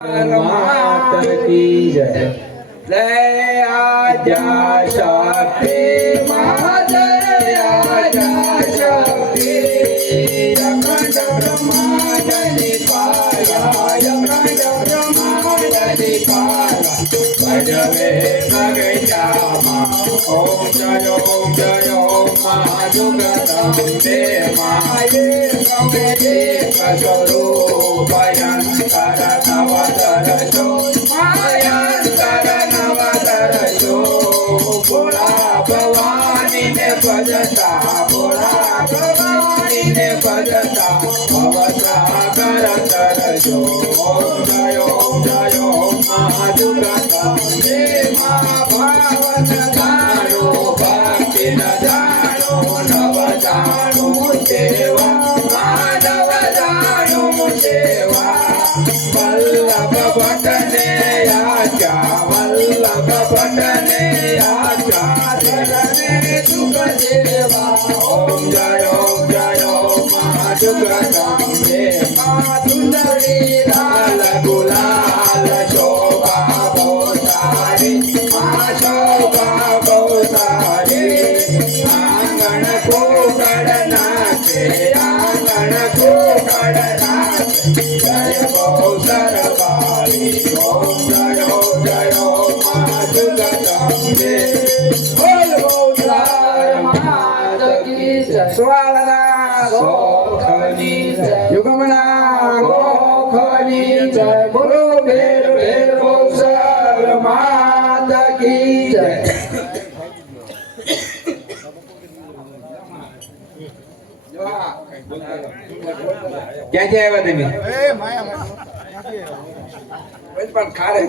मात की जय। जय आजा शक्ति माजय आजा शक्ति अखंड ब्रह्मांड पाया अखंड ब्रह्मांड पाया भजवे भगयामा ओम जय ओम महाजुगदम्बे माये गौरी स्वरूपयंकर नवदरशो मायंकर नवदरशो भोला भवानी ने भजता भोला भवानी ने भजता भवसागर तरशो ओम जय महाजुगदम्बे महाभावत दानो भक्ति न जानो नव जानो सेवा माधव जानो सेवा वल्लभ भटने आजा वल्लभ भटने आजा धरने सुख देवा ओम जय महाजुगदम्बे माँ सुंदरी लाल गुलाल शोभा बहुसारी माँ शोभा बहुसारी आंगन को नाचे आंगन को नाचे जय बहुसर बाली ओम जय महाजुगदम्बे बोल बहुसर मात की जय स्वालना गोखनी जय युगमना गोखनी जय बोलो भेर भेर बहुसर मात की जय। ક્યાંથી આવ્યા તમે? પણ ખારે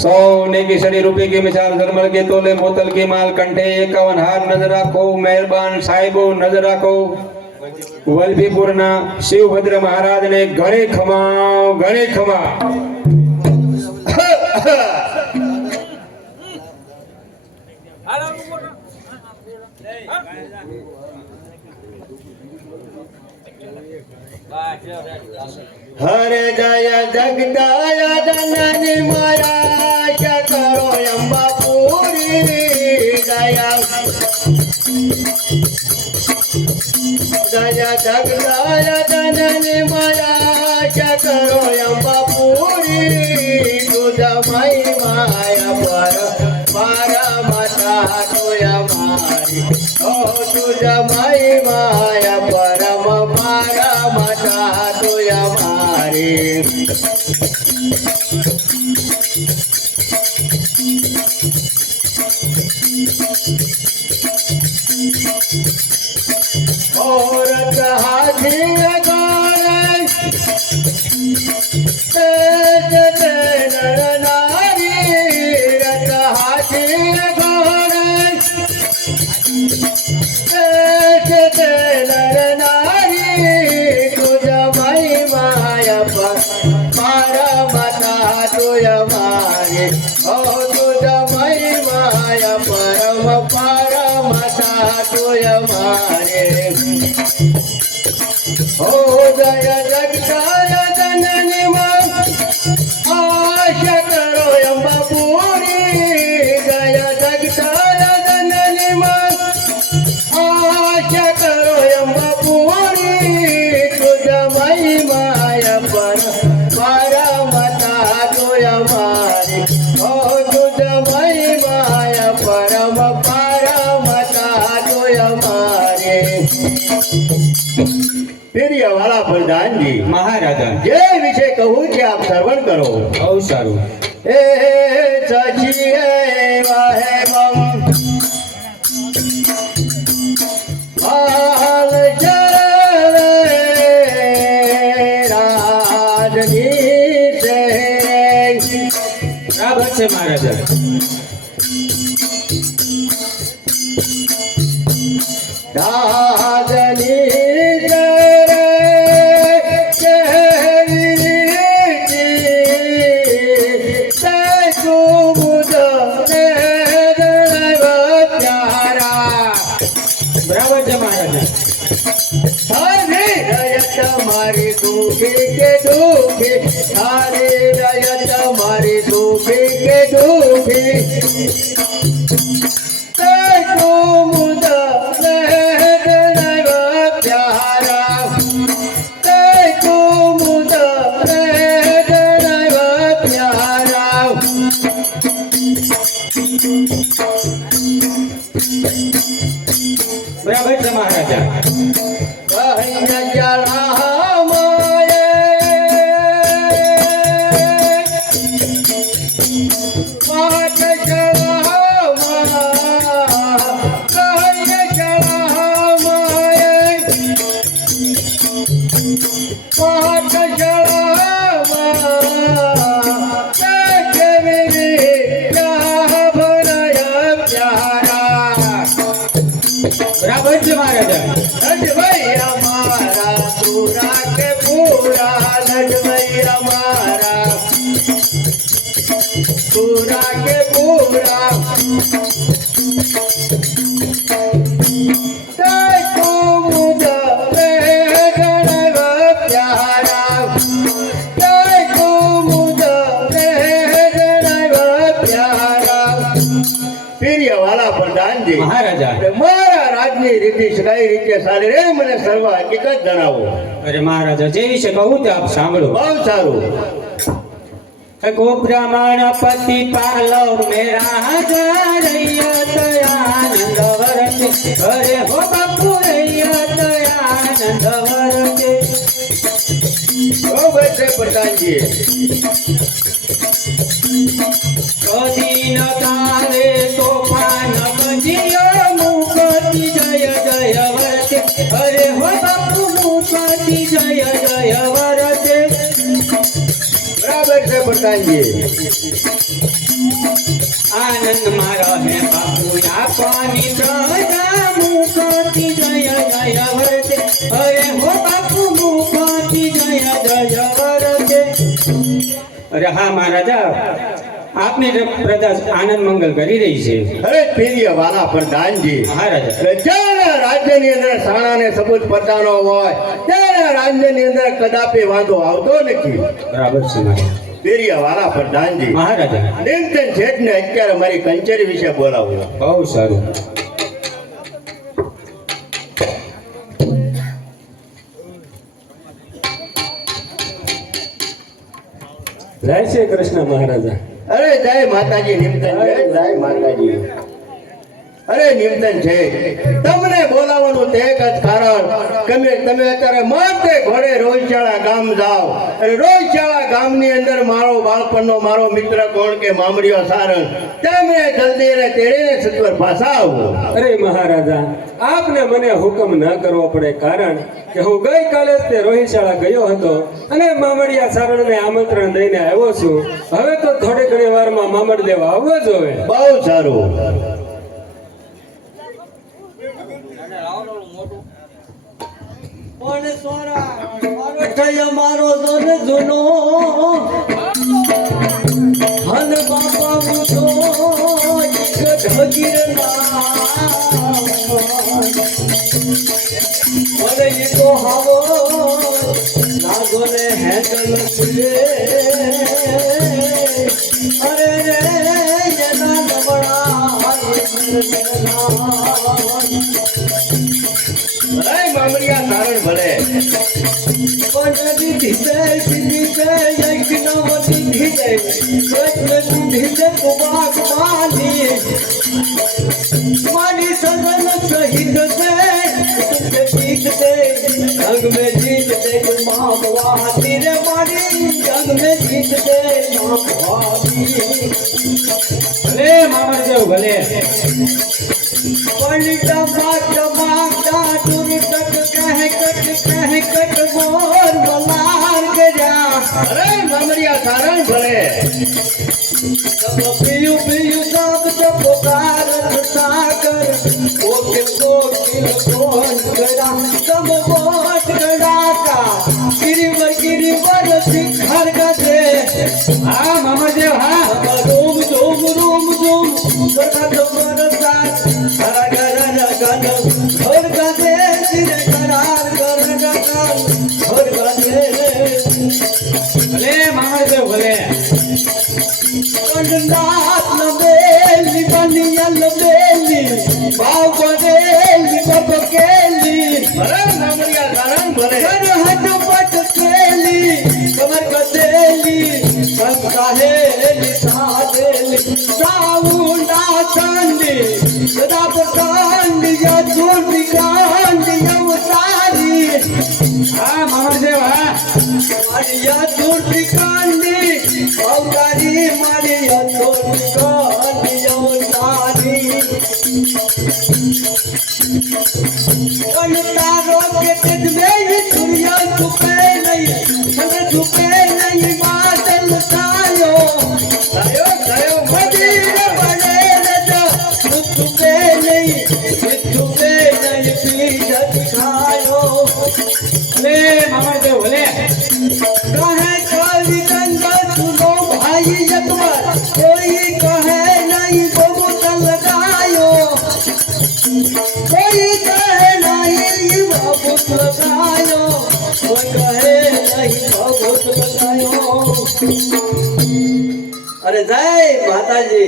सोने की सड़ी रुपए की मिसाल जरमल के तोले बोतल की माल कंठे 51 हार नजर रखो मेहरबान साहिबो नजर रखो वल्लभीपुर ना शिवभद्र महाराज ने घणे खमा हरे जय जगदाय जननी माया क्या करो अम्बा पूरी दया जय जगदाय जननी माया क्या करो अम्बा पूरी तुझ मई माया पर माता तुया मारी ओ तुझ मई माया परम पारा माता तुया मारी और हाथी नर नारी रत हाथी नर नारी तुझ मई माया पारा माता तुय मारे ओ तुझ मई माया परम पारा माता तुय मारे ओ जय जगदाय जननी मां आशा करो अम्बा पूरी जय जगदाय जननी मां आशा करो अम्बा पूरी तुझ मई माया पारा माता तुय मारे ओ तुझ मई माया परम पारा माता तुय मारे। फेरिया वाला प्रधान जी महाराजा જે વિશે કહું કે આ આપ શ્રવણ કરો. બહુ સારું. એ સચિએ વાહે બમ હાલ ચરે રાજની છે. બરાબર છે મહારાજા. રાજની કરે બરાબર છે મહારાજા. મારી દુખી કે દુખી તારી રયત મારી દુખી કે દુખી બરાબર છે મહારાજા. બરાબર છે મહારાજા. લડવઈ અમારા પૂરા કે પૂરા લડવઈ અમારા પૂરા કે પૂરા મહારાજા મારા રાજની રીતિ કઈ રીતે સારી રે મને સર્વ હકીકત જણાવો. અરે મહારાજા જે વિશે કહું તે આપ સાંભળો. બહુ સારું. ગો બ્રાહ્મણ પતિ પાલો મેરા રૈયત આનંદ વરતે. અરે હો બાપુ રૈયત આનંદ વરતે. બરોબર છે પ્રધાનજી. કદીન કાલે તોફાન બંધિયો મુકતી જય જય વરતે. અરે હો બાપુ મુકતી જય જય વરતે. બરાબર છે પ્રધાનજી. આનંદ મારો હે બાપુ આપની પ્રજા મુકતી જય જય વરતે. અરે હો બાપુ મુકતી જય જય વરતે. અરે હા મહારાજા આપની પ્રજા આનંદ મંગલ કરી રહી છે. અરે પ્રિય વાલા પ્રધાનજી, મહારાજા જ્યારે રાજ્યની અંદર સાણાને સબૂત પતાનો હોય ત્યારે રાજ્યની અંદર કદાપી વાંધો આવતો નથી. બરાબર છે મહારાજ. પ્રિય વાલા પ્રધાનજી, મહારાજા નિમતન શેઠને અત્યારે મારી કંચેરી વિશે બોલાવો. બહુ સારું. જય શ્રી કૃષ્ણ મહારાજા. અરે જય માતાજી નિમતન છે, જય માતાજી. અરે નિમતન છે, તમને બોલાવવાનું તે એક જ કારણ કે તમે અત્યારે માથે ઘોડે રોજશાળા ગામ જાઓ. અને રોજશાળા ગામની અંદર મારો બાળપણનો મારો મિત્ર કોણ કે મામડીઓ સારણ, તમે જલ્દી એને તેડીને સત્વર પાછા આવો. અરે મહારાજા, આપને મને હુકમ ન કરવો પડે, કારણ કે હું ગઈકાલે જ તે રોહિશાળા ગયો હતો અને મામડિયા સારણને આમંત્રણ દઈને આવ્યો છું. હવે તો થોડી ઘણી વારમાં મામડ દેવા આવવો જ હોય. બહુ સારું. મારો ધન જૂનો હન બાપા મુતો ઢગીર મને એ તો હાવો લાગો ને હેન્ડલ ખુલે. અરે રે એના નબળા મામડિયા સારણ ભલે मानी सदन शहीद रंग में जीत दे माँ तेरे मानी जंग में जीत दे मां भाभी ભલે મામણદેવ ભલે पलटा टमाटा दूर तक कह कट मोर मलार गया અરે મામડિયા સારણ ભલે सब पियू पियू सब जब भारत सागर ओके कोकिल कोन गड़ा सब वोट गड़ा का गिरिवर शिखर गए હા મામણદેવ હા रोम रोम रोम रोम गड़ा बरसा घर घर गन घर गए सिर करार घर गन घर गए ભલે મામણદેવ ભલે कंडनाथ नवेली बनियल बेली बाव बरेली बबकेली અરે મામડિયા સારણ ભલે सरहद पटकेली कमर कसेली संकाहेली सादेली साउंडा चांदी सदा प्रकांडी या चूर्टी कांडी अवतारी હા મામણદેવ હા मारिया चूर्टी कांडी अवतारी मारिया चूर्टी कांडी अवतारी कंटारो के तेज में ही सूर्य छुपे नहीं मन छुपे नहीं बादल तायो થયો થયો मदीर बड़े रजा छुपे नहीं पीठ दिखायो ભલે મામણદેવ ભલે कहे काली गंगा सुनो भाई यकबर कोई कहे नहीं बोतल लगायो कोई कहे नहीं बहुत लगायो कोई कहे नहीं बहुत लगायो अरे जय माताजी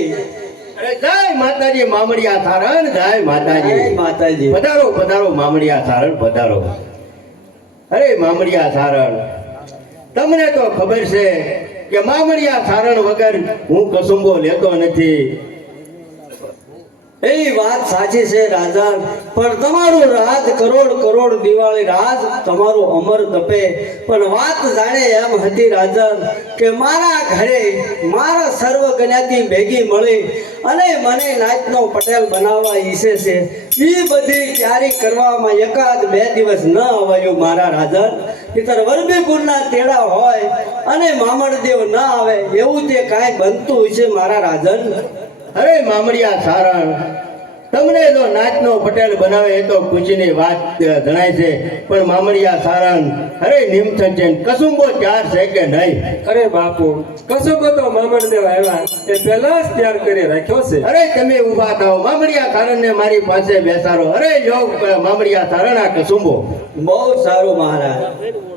અરે જય માતાજી મામડિયા સારણ જય जय માતાજી माताजी પધારો પધારો મામડિયા સારણ પધારો અરે મામડિયા સારણ તમને તો ખબર છે કે મામડિયા સારણ વગર હું કસુંબો લેતો નથી એ વાત સાચી છે રાજા પણ તમારું રાજ કરોડ કરોડ દિવાળી રાજ તમારું અમર તપે પણ વાત જાણે એમ હતી રાજા કે મારા ઘરે મારા સર્વ જ્ઞાતિ ભેગી મળી અને મને નાચનો પટેલ બનાવવા ઈચ્છે છે એ બધી તૈયારી કરવામાં એકાદ બે દિવસ ન અવાયું મારા રાજા ઇતર વરબીપુરના તેડા હોય અને મામણદેવ ન આવે એવું તે કાંઈ બનતું હશે મારા રાજન અરે મામડિયા સારણ તમને જો નાચનો પટેલ બનાવે એ તો ખુશીની વાત જણાય છે પણ મામડિયા સારણ અરે નિમસંજન કસુંબો ચાર છે કે નહીં અરે બાપુ કસુંબો તો મામણદેવ આવ્યા એ પહેલા જ તૈયાર કરી રાખ્યો છે અરે તમે ઊભા થાઓ મામડિયા સારણને મારી પાસે બેસાડો અરે જો મામડિયા સારણ આ કસુંબો બહુ સારું મહારાજ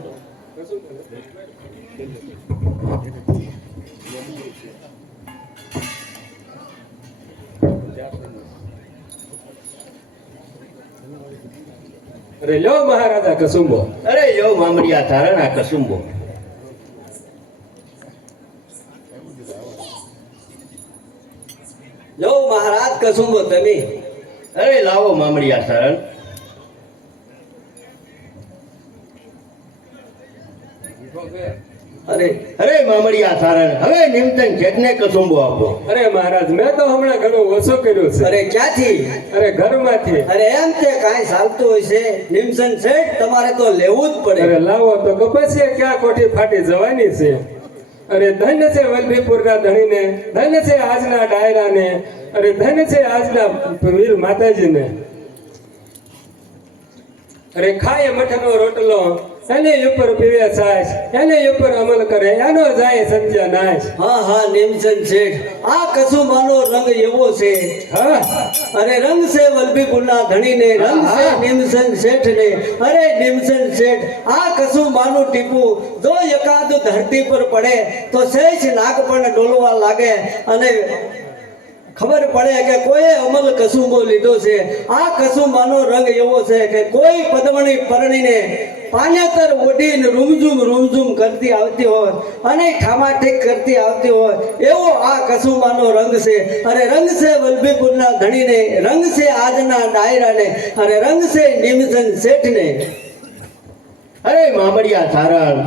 અરે લ્યો મહારાજા કસુંબો અરે જો મામડિયા સારણ આ કસુંબો જો મહારાજ કસુંબો તમે અરે લાવો મામડિયા સારણ અરે અરે મામડિયા સારણ હવે નિમતન જેઠને કસુંબો આપો અરે મહારાજ મેં તો હમણાં ઘણું ઓછું કર્યું છે અરે ક્યાંથી અરે ઘરમાંથી અરે એમ તે કાંઈ ચાલતું હોય છે નિમસન શેઠ તમારે તો લેવું જ પડે અરે લાવો તો કપાસી ક્યાં કોઠી ફાટી જવાની છે અરે ધન્ય છે વલભીપુરના ધણીને ધન્ય છે આજના ડાયરાને અરે ધન્ય છે આજના વીર માતાજીને અરે ખાય મઠનો રોટલો એને ઉપર પીવે છાશ એને ઉપર અમલ કરે એનો જાય સત્યનાશ હા હા નિમસન શેઠ આ કસુંબાનો રંગ એવો છે હા અરે રંગ છે વલભીપુરના ધણીને રંગ છે નિમસન શેઠને અરે નિમસન શેઠ આ કસુંબાનું ટીપું જો એકાદ ધરતી પર પડે તો શેષ નાગ પણ ડોલવા લાગે અને ખબર પડે કે કોઈ અમલ કસુંબો લીધો છે આ કસુંબાનો રંગ એવો છે કે કોઈ પદ્મણી પરણીને પાનેતર ઓઢીને રૂમઝૂમ કરતી આવતી હોય અને ઠામાઠીક કરતી આવતી હોય એવો આ કસુંબાનો રંગ છે અરે રંગ છે વલભીપુરના ધણીને રંગ છે આજના ડાયરાને અરે રંગ છે નિમસન શેઠને અરે મામડિયા સારણ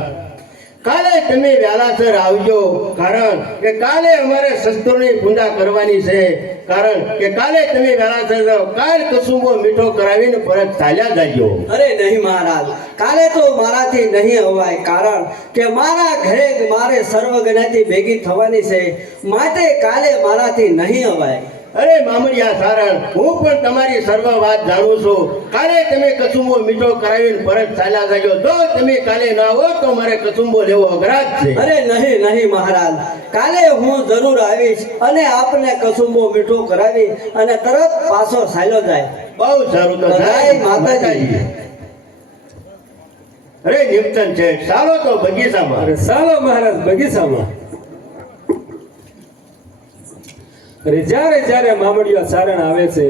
કાલે તમે વહેલાસર આવજો, કારણ કે કાલે અમારે શસ્ત્રોની પૂજા કરવાની છે, કારણ કે કાલે તમે વહેલાસર જાઓ, કાલ કસુંબો મીઠો કરાવીને પરત ચાલ્યા જાજો. અરે નહીં મહારાજ, કાલે તો મારાથી નહીં અવાય, કારણ કે મારા ઘરે મારે સર્વજ્ઞાતિ ભેગી થવાની છે, માટે કાલે મારાથી નહીં અવાય. અરે મામડિયા સારણ, હું પણ તમારી સર્વ વાત જાણું છું. કાલે તમે કસુંબો મીઠો કરાવીને પરત ચાલ્યા જાજો. જો તમે કાલે ના આવો તો મારે કસુંબો લેવો અઘરાજ છે. અરે નહીં નહીં મહારાજ, કાલે હું જરૂર આવીશ અને આપને કસુંબો મીઠો કરાવી અને તરત પાછો ચાલ્યો જાય. બહુ સારું, તો જય માતાજી. અરે નિમતન છે, ચાલો તો બગીચામાં. અરે ચાલો મહારાજ બગીચામાં. અરે જ્યારે જ્યારે મામડિયા સારણ આવે છે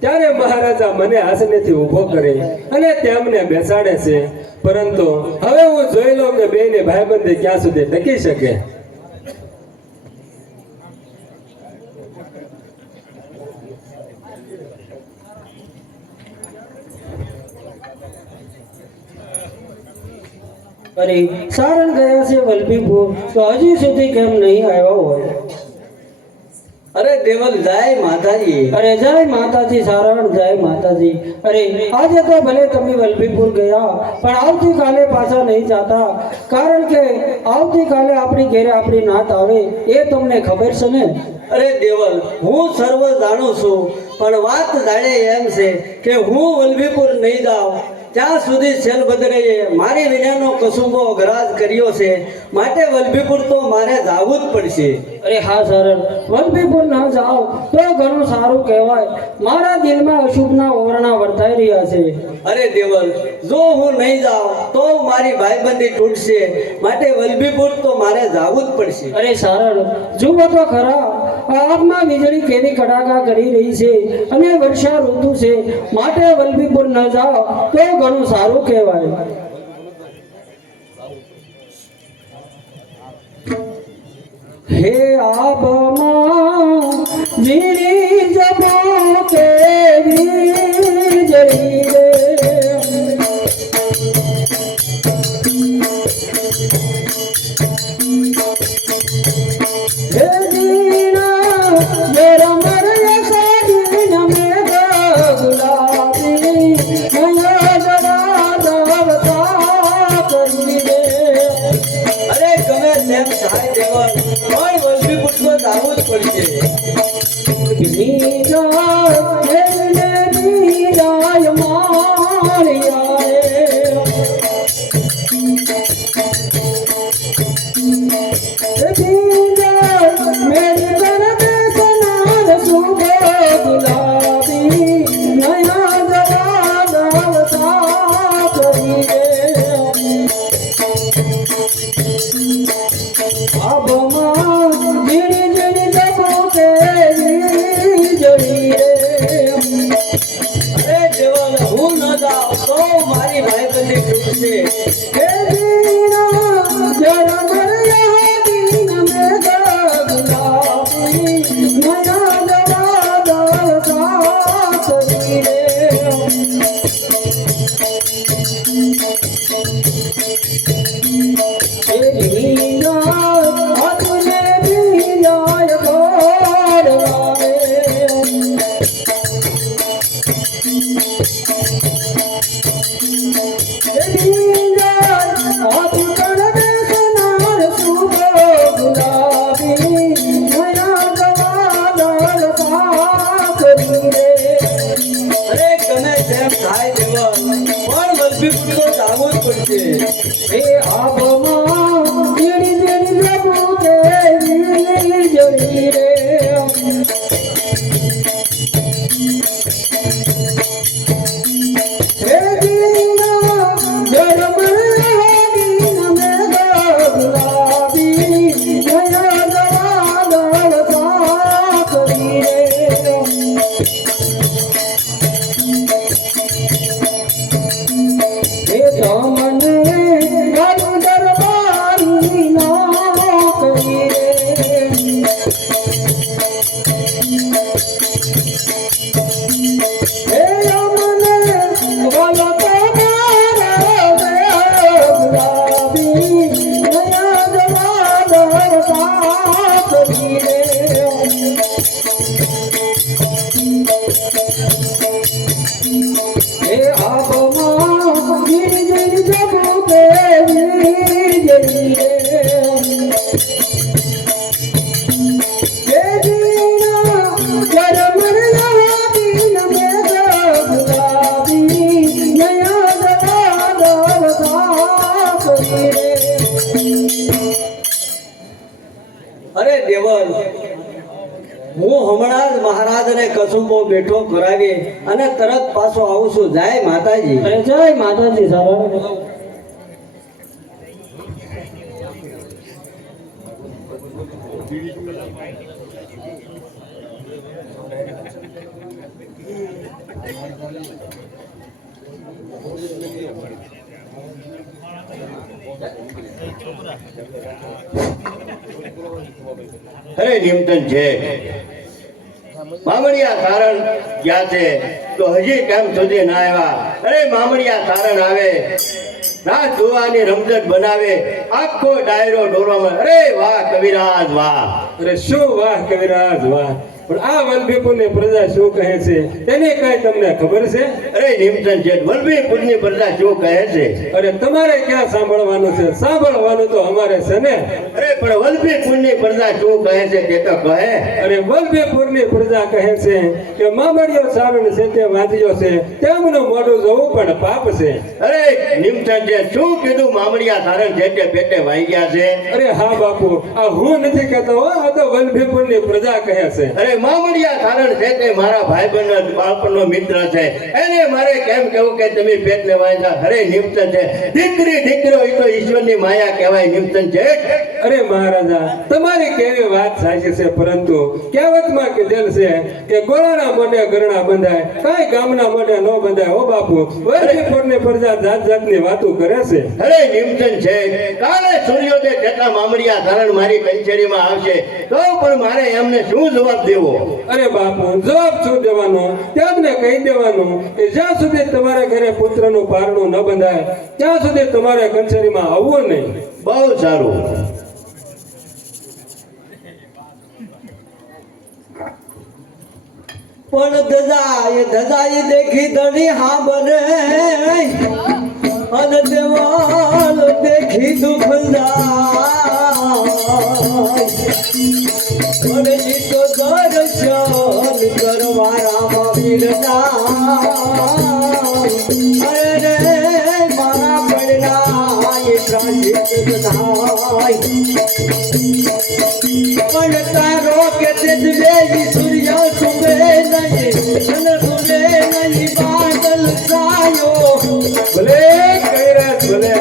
ત્યારે મહારાજા મને આસનેથી ઊભો કરે અને તેમને બેસાડે છે, પરંતુ હવે હું જોઈ લઉં કે બેને ભાઈબંધી ક્યાં સુધી ટકી શકે. અરે સારણ ગયા છે વલભીપુર, તો હજી સુધી કેમ નહીં આવ્યો હોય? અરે દેવલ જય માતાજી. અરે જય માતાજી સારણ, જય માતાજી. અરે આજે તો ભલે તમે વલભીપુર ગયા, પણ આવતીકાલે પાછા નહીં જાતા, કારણ કે આવતીકાલે આપણી ઘેરે આપણી નાત આવે એ તમને ખબર છે ને? અરે દેવલ, હું સર્વ જાણું છું, પણ વાત જાણે એમ છે કે હું વલભીપુર નહીં જાઉં ત્યાં સુધી શેલભદ્રએ મારી વિનાનો કસુંબો ગરાજ કર્યો છે, માટે વલભીપુર તો મારે જવું જ પડશે. અરે હા સારણ, વલભીપુર ના જાઓ તો ઘણું સારું કહેવાય. મારા દિલમાં અશુભના ઓરણા વર્તાઈ રહ્યા છે. અરે દેવલ, જો હું નહીં જાઉં તો મારી ભાઈબંધી તૂટશે, માટે વલભીપુર તો મારે જવું જ પડશે. અરે સારણ, જુઓ તો ખરા, આગમાં વીજળી કેવી કડાકા કરી રહી છે અને વર્ષા ઋતુ છે, માટે વલભીપુર ન જાઓ તો ઘણું સારું કહેવાય. હે આબમાં વીણી જબો કેવી વીજળી રે, હે દીના મેરા મરયા સાડીના મેઘા ગુલાબી નયા જરા રાવતા કરી રે. અરે ગમે તેમ થાય દેવલ, પણ વલભીપુર તો જવું જ પડશે. બીજા એને બીજાય માળિયા રે, બીજા મેરી દર્દ સનાર સુબહ ગુલાબી નયા જરા દાવતા કરી રે. આબમાં ઝીણી ઝીણી જબો કેવી વીજળી રે, હે આપમાં ગીરી ગીરી જબો કે ગીરી હે દીના કરમર લાવીન મે ગુલાબી નયા દવા સાપરી રે અરે દેવર, હું હમણાં જ મહારાજને કસુંબો બેઠો કરાવી અને તરત પાછો આવું છું. જય માતાજી. અરે જય માતાજી સારા. અરે નિમતન છે મામડિયા સારણ ગયા છે તો હજી કેમ સુધી ના આવ્યા? અરે મામડિયા સારણ આવે, રાત જોવાની રમઝટ બનાવે, આખો ડાયરો દોરવામાં. અરે વાહ કવિરાજ વાહ. અરે શું વાહ કવિરાજ વાહ! પણ આ વલભીપુરની પ્રજા શું કહે છે તેની કઈ તમને ખબર છે? અરે નિમતન છે વલ્લભીપુરની પ્રજા શું કહે છે? અરે તમારે ક્યાં સાંભળવાનું છે? સાંભળવાનું તો અમારે છે ને. અરે પણ વલ્લભીપુરની પ્રજા શું કહે છે તે તો કહે. અરે વલભીપુરની પ્રજા કહે છે કે મામડિયો સારણ છે તે વાંચ્યો છે, તેમનું મોઢું જોવું પણ પાપ છે. અરે નિમતન છે શું કીધું? મામડિયા સારણ છે તે પેટે વાઈ ગયા છે. અરે હા બાપુ, આ હું નથી કહેતો હો, આ તો વલભીપુરની પ્રજા કહે છે. અરે મામડિયા સારણ છે તે મારા ભાઈબંધ બાળપણનો મિત્ર છે, એને મારે કેમ કેવું કે તમે પેટને વાંચ્યા? અરે નિમતન છે દીકરી દીકરો એ તો ઈશ્વરની માયા કહેવાય. નિમતન છે અરે મહારાજા, તમારી કેવી વાત સાચી છે, પરંતુ કહેવતમાં કીધેલ છે કે ગોળાના મોઢે ગરણા બંધાય, કાંઈ ગામના મોઢે ન બંધાય. હો બાપુ, વલભીપુરની પ્રજા જાત જાતની વાતો કરે છે. અરે નિમતન છે કાલે સૂર્યોદય જેટલા મામડિયા સારણ મારી કચેરીમાં આવશે તો પણ મારે એમને શું જવાબ દેવો? અરે બાપુ, જવાબ શું દેવાનો? તેમને કહી દેવાનું કે જ્યાં સુધી તમારા ઘરે પુત્રનું પારણું ન બંધાય ત્યાં સુધી તમારે કચેરીમાં આવવું નહીં. બહુ સારું. પણ ધજાઈ દેખી ધણી હા બને અને દેવાલ દેખી દુઃખ જાય. પણ જીતો દર્શન કરવા રામ વીરના અરે મારા પડના એ પ્રાચિત થાય. પણ તારો કે તે દેવી સૂર્ય સુબે નહીં અને સુબે નહીં બાદલ છાયો. ભલે કૈરાજ ભલે.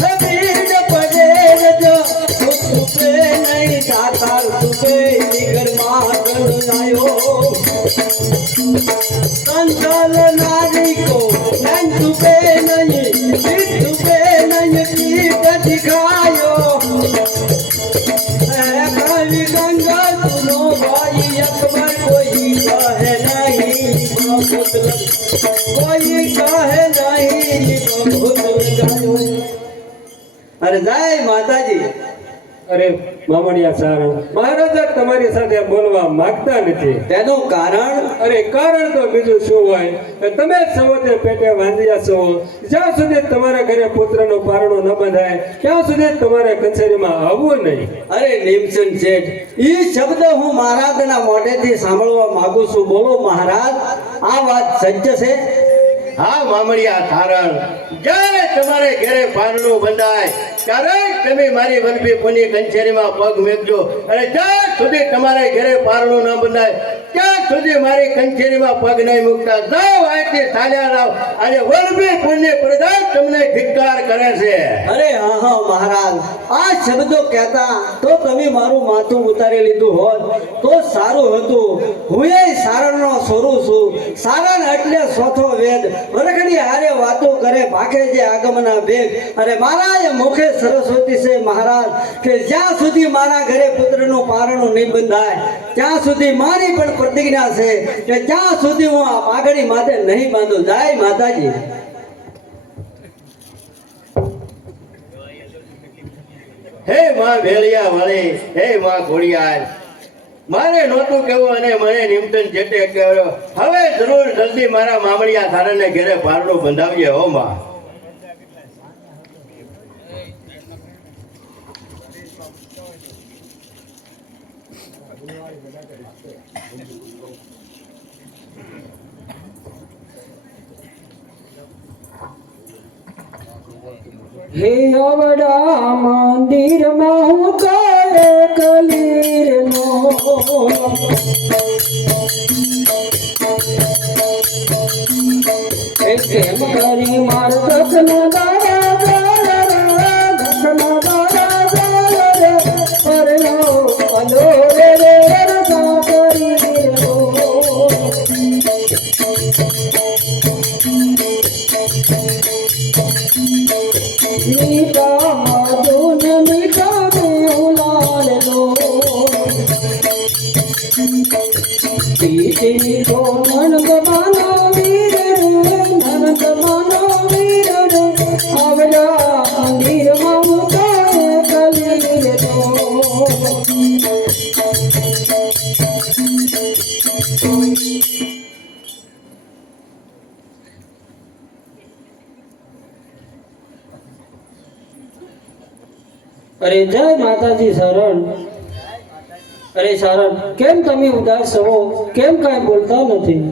જમીન પડે રજો સુબે નહીં સાકાર સુબે નિગર માગલ આયો. કંચલ નારી કો નન સુબે નહીં સુબે નહીં પીપ દિખાયો. कवि गंगा सुनो भाई अकबर कोई कहे नहीं बहुत कोई कहे नहीं बहुत गायो. अरे जय माताजी. અરે મામડિયા સારણ, મહારાજા તમારી સાથે બોલવા માંગતા નથી. તેનું કારણ? અરે કારણ તો બીજું શું હોય કે તમે સવતે પેટે વાંધ્યા છો. જ્યાં સુધી તમારા ઘરે પુત્રનું પારણું ન બંધાય ત્યાં સુધી તમારે કચેરીમાં આવવું નહીં. અરે નિમસન શેઠ, ઈ શબ્દ હું મહારાજના મોઢેથી સાંભળવા માંગુ છું. બોલો મહારાજ, આ વાત સત્ય છે? હા મામડિયા સારણ, જ્યારે તમારે ઘરે પારણું બંધાય ત્યારે તમે મારી વલ્લભીપુરની કચેરીમાં પગ મૂકજો. અને જ્યાં સુધી તમારે ઘરે પારણું ન બંધાય ત્યાં સુધી મારી કચેરીમાં પગ નહીં મૂકતા. જાઓ અહીંથી ચાલ્યા જાઓ. આજે વલ્લભીપુરની પ્રજા તમને ધિક્કાર કરે છે. અરે હા હા મહારાજ, આ શબ્દો કહેતા તો તમે મારું માથું ઉતારી લીધું હોત તો સારું હતું. હું એ સારણનો સોરું છું. સારણ એટલે ચોથો વેદ. વરઘડી હારે વાતો કરે ભાગે જે આગમના વેગ. અને મારા એ મુખે સરસ્વતી છે મહારાજ કે જ્યાં સુધી મારા ઘરે પુત્રનું પારણું નહીં બંધાય ત્યાં સુધી મારી પણ પ્રતિજ્ઞા છે કે જ્યાં સુધી હું આ પાઘડી માથે નહીં બાંધું. જય માતાજી. હે માં ભેળિયા વાળી, હે માં ઘોડિયાર, મારે નહોતું કેવું અને મને નિમંત્રણ જેટે કર્યો. હવે જરૂર જલ્દી મારા મામડિયા સારાને ઘેરે પારણું બંધાવીએ હો માં. હે અવડા મંદિરમાં હું કરે કલીરનો હે કેમ કરી માર દખના દાડા દખના દાડા પરનો અલો રે રે રસા કરી રો मीठा मधुन मीठा बेउलाल लो पीछे को ननद मानो वीर ननद मानो वीर आवड़ा मंदिर मामू काए कलीर लो અરે જય માતાજી શરણ. અરે શરણ, કેમ તમે ઉદાસ છો? કેમ કાંઈ બોલતા નથી?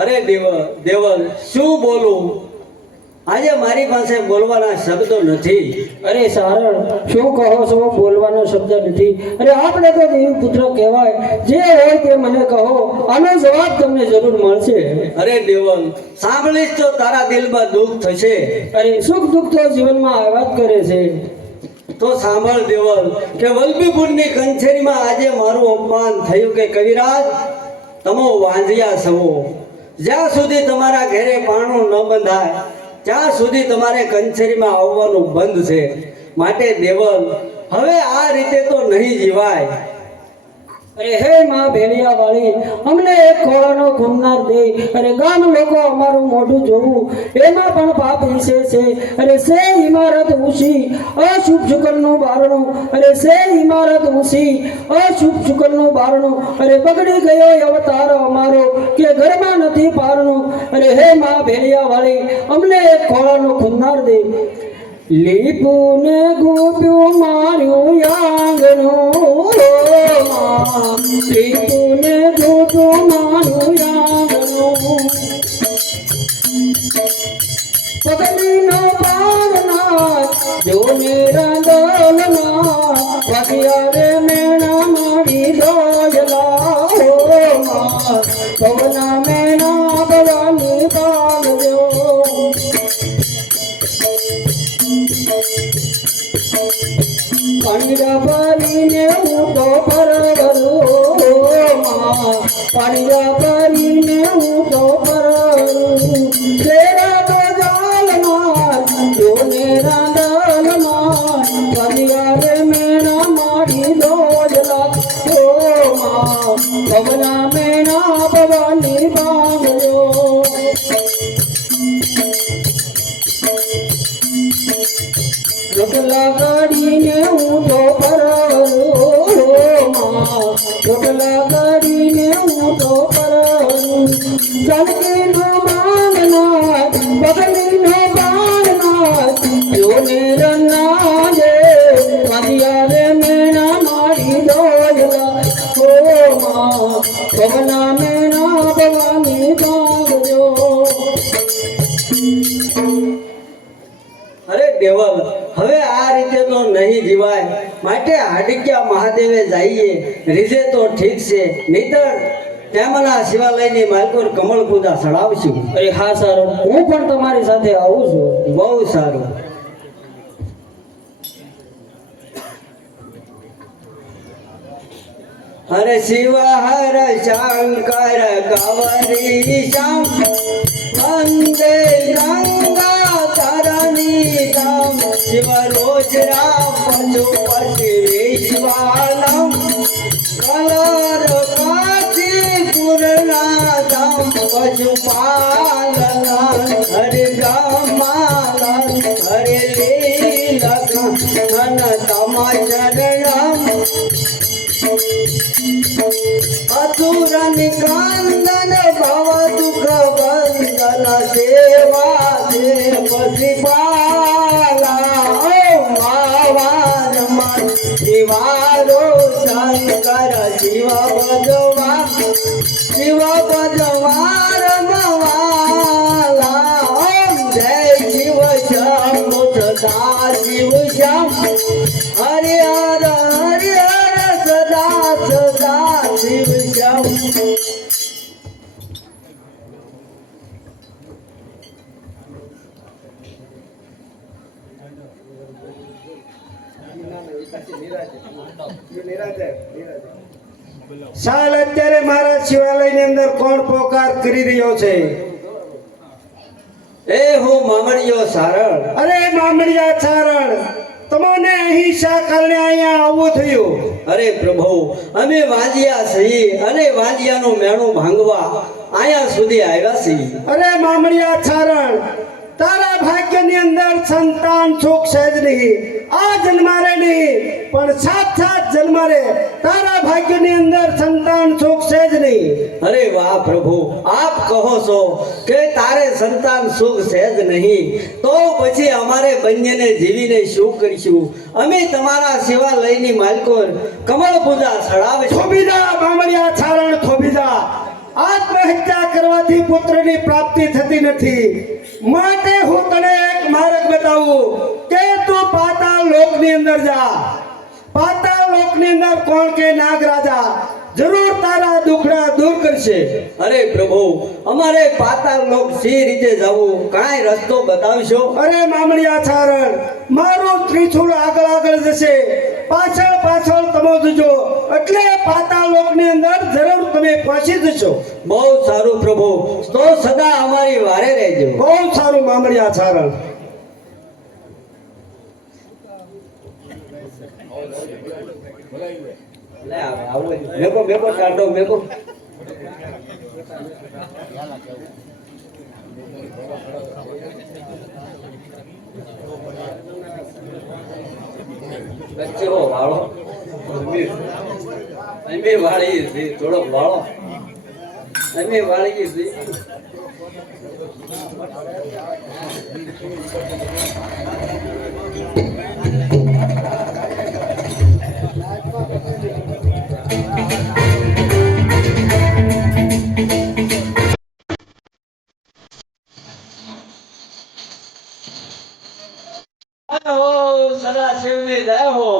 અરે દેવલ શું બોલું? આજે મારી પાસે બોલવાના શબ્દો નથી. અરે શરણ, શું કહો છો? બોલવાનો શબ્દ નથી? અરે આપણે તો દેવી પુત્ર કહેવાય. જે હોય તે મને કહો, આનો જવાબ તમને જરૂર મળશે. અરે દેવલ, સાંભળીશ તો તારા દિલમાં દુઃખ થશે. અરે સુખ દુઃખ તો જીવનમાં આવ્યા જ કરે છે. તો સાંભળ દેવલ કે વલ્લભીપુરની કંછેરીમાં આજે મારું અપમાન થયું કે કવિરાજ તમો વાંજ્યા છો. જ્યાં સુધી તમારા ઘરે પાણું ન બંધાય ત્યાં સુધી તમારે કંછેરીમાં આવવાનું બંધ છે. માટે દેવલ હવે આ રીતે તો નહીં જીવાય. અરે હે માં ભેળિયા વાળી, અમને એક ખોળાનો ઘૂમનાર દે. અરે ગામ લોકો અમારું મોઢું જોવું એમાં પણ પાપ વિશે છે. અરે સે ઇમારત ઊંચી અશુભ શુકલનું બારણું. અરે સે ઇમારત ઊંચી અશુભ શુકલનું બારણું. અરે બગડી ગયો અવતાર અમારો કે ઘરમાં નથી પારણું. અરે હે માં ભેળિયા વાળી, અમને એક ખોળાનો ઘૂમનાર દે. લીપુને ગોપ્યું માર્યું આંગણું, લીપુને ગોપ્યું માર્યું આંગણું. પગલીનો પાડનાર જોને રાંદલનાર વાગ્યા મેણા મારી દોયલા પવના મેણા ભવાની પાડજો. પાણીડા ભરીને હું તો પરવરું, પાણીડા ભરીને હું તો પરવરું. તેરા તો જાલનાર જોને રાંદલનાર પાણીડા રે મેણા મારી દોજલા પવના મેણા ભવાની ભાગજો. રોટલા કાઢીને હું તો પરવરું, રોટલા કાઢીને હું તો પરવરું. જાનકીનો બાંધનાર બગલીનો બાંધનાર જોને રન્ના દે વાંધિયા રે મેણા મારી દોયલા પવના મેણા ભવાની ભાગજો. અરે દેવલ હવે આ રીતે તો નહીં જીવાય. માટે હાડિક્યા મહાદેવે જઈએ રીઝે તો ઠીક છે, નહીતર તેમના શિવાલયની માલકોર કમળ પૂજા ચડાવશું. અરે હા સારું, હું પણ તમારી સાથે આવું છું. બહુ સારું. હરે શિવ હર શંકર કવરી શ્યામ વંદે ગંગા તરણી ધામ શિવ રોજ રામ પશુપતિ વિશ્વાલમ કલર કાશી પૂર્ણા ધામ પશુપાલના હરે ગમાલન હરે લીલક ધન તમ શરણમ અતુરન કાંદન ભવ દુઃખ બંધન સેવા છે પછી પાલા ઓ માવાન મન શિવારો શંકર શિવ ભજવા રમવાલા ઓમ જય શિવ શંભુ સદા શિવ શંભુ હરે હર હરે હર સદા સદા શિવ શંભુ સાલ અત્યારે મારા શિવાલયની અંદર કોણ પોકાર કરી રહ્યો છે? એ હું મામડિયો સારળ. અરે મામડિયા ચારણ, તમને અહીં શા કારણે અહીંયા આવવું થયું? અરે પ્રભુ, અમે વાંજિયા છીએ અને વાંજિયાનું મેણું ભાંગવા અહીંયા સુધી આવ્યા છીએ. અરે મામડિયા ચારણ, તારા ભાગ્યની અંદર સંતાન સુખ છે જ નહીં. આ જન્મારે નહીં પણ સાત જન્મારે તારા ભાગ્યની અંદર સંતાન સુખ છે જ નહીં. અરે વાહ પ્રભુ, આપ કહો છો કે તારે સંતાન સુખ છે જ નહીં, તો પછી અમારે બંનેને જીવીને શું કરીશું? અમે તમારા શિવાલયની માલકોર કમળ પૂજા ચડાવીશું. થોભીજા મામડિયા ચારણ, થોભીજા. આત્મહત્યા કરવાથી પુત્રની પ્રાપ્તિ થતી નથી. માટે હું તને એક માર્ગ બતાવું કે તું પાતાળ લોકની અંદર જા. પાતાળ લોકની અંદર કોણ કે નાગરાજા જરૂર તારા દુખડા દૂર કરશે. અરે પ્રભુ, અમારે પાતાળ લોક સી રીતે જવું, કાંઈ રસ્તો બતાવશો? અરે મામડિયા ચારણ, મારું ત્રિશુળ આગળ આગળ જશે, પાછળ પાછળ તમે જજો, એટલે પાતાળ લોકની અંદર જરૂર તમે પહોંચી જશો. બહુ સારું પ્રભુ, તો સદા અમારી વારે રહેજો. બહુ સારું મામડિયા ચારણ. લે આવો મેકો મેકો ટાટો મેકો. બચ્ચો વાળો અમે વાળી છે, થોડો વાળો અમે વાળી છે. સદા શિવની જય હો.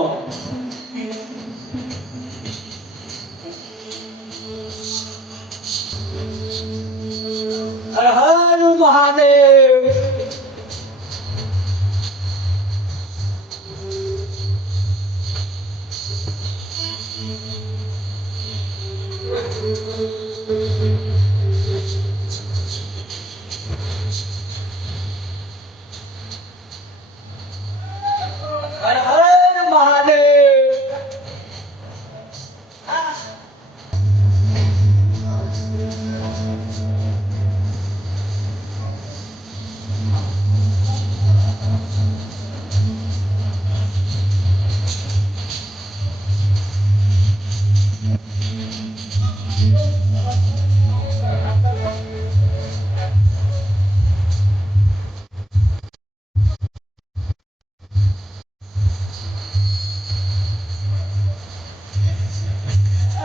હર હર મહાદેવ. હર હર મહાદેવ.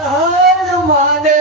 હર મહાદેવ.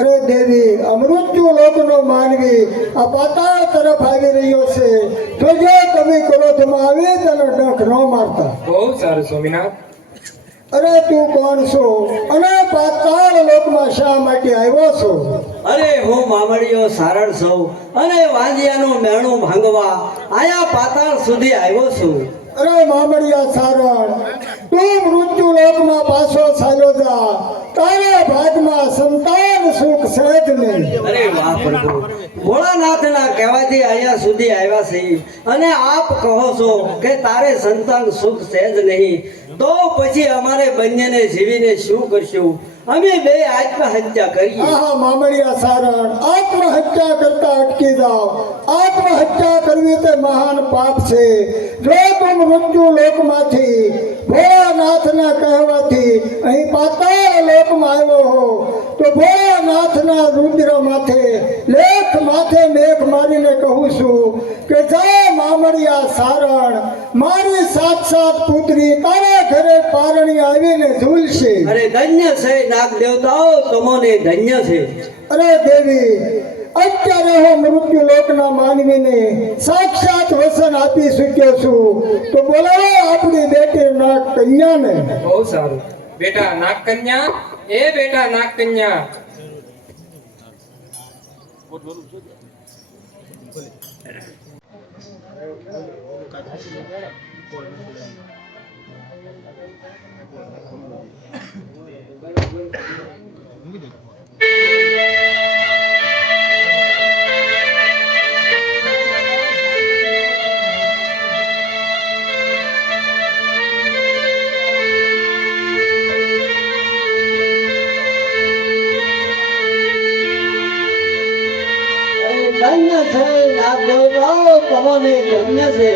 અરે દેવી અમૃત્યુ લોકનો માનવી આ પાતાળ તરફ આવી રહ્યો છે તો જો તમે ક્રોધમાં આવી તને ડંખ ન મારતા. બહુ સારું સ્વામિનાથ. અરે તું કોણ છો અને પાતાળ લોકમાં શા માટે આવ્યો છો? અરે હું મામડીયો સારણ છું અને વાંજિયાનું મેણું ભાંગવા આયા પાતાળ સુધી આવ્યો છું. અરે મામડિયા સારણ તું મૃત્યુ લોકમાં પાછો ચાલ્યો જા તારા ભાગમાં સંતાન સુખ છે જ નહીં. અરે વાહ પ્રભુ, ભોળાનાથના કહેવાથી અહીંયા સુધી આવ્યા છે અને આપ કહો છો કે તારે સંતાન સુખ છે જ નહીં, તો પછી અમારે બંનેને જીવીને શું કરશું? અમે બે આત્મહત્યા કરીએ. આહા મામડિયા સારણ આત્મહત્યા કરતા અટકી જાઓ. આત્મહત્યા કરવી તે મહાન પાપ છે. જો તું મૃત્યુ લોકમાંથી ભોળાનાથના કહેવાથી અહીં પાતાળ લોકમાં આવ્યો હો તો ભોળાનાથના રુદ્ર માથે લેખ માથે મેઘ મારીને કહું છું કે જા મામડિયા સારણ મારી સાક્ષાત પુત્રી તારા ઘરે પારણી આવીને ઝૂલશે. અરે ધન્ય છે નાગ દેવતાઓ, તમોને ધન્ય છે. અરે દેવી અત્યારે હું મૃત્યુ લોકના માનવીને સાક્ષાત વસન આપી ચૂક્યો છું તો બોલાવો આપણી બેટી નાગ કન્યાને. બહુ સારું. બેટા નાગ કન્યા, એ બેટા નાગ કન્યા. ધન્ય છે નાગ દેવતાઓ, તમોને ધન્ય છે.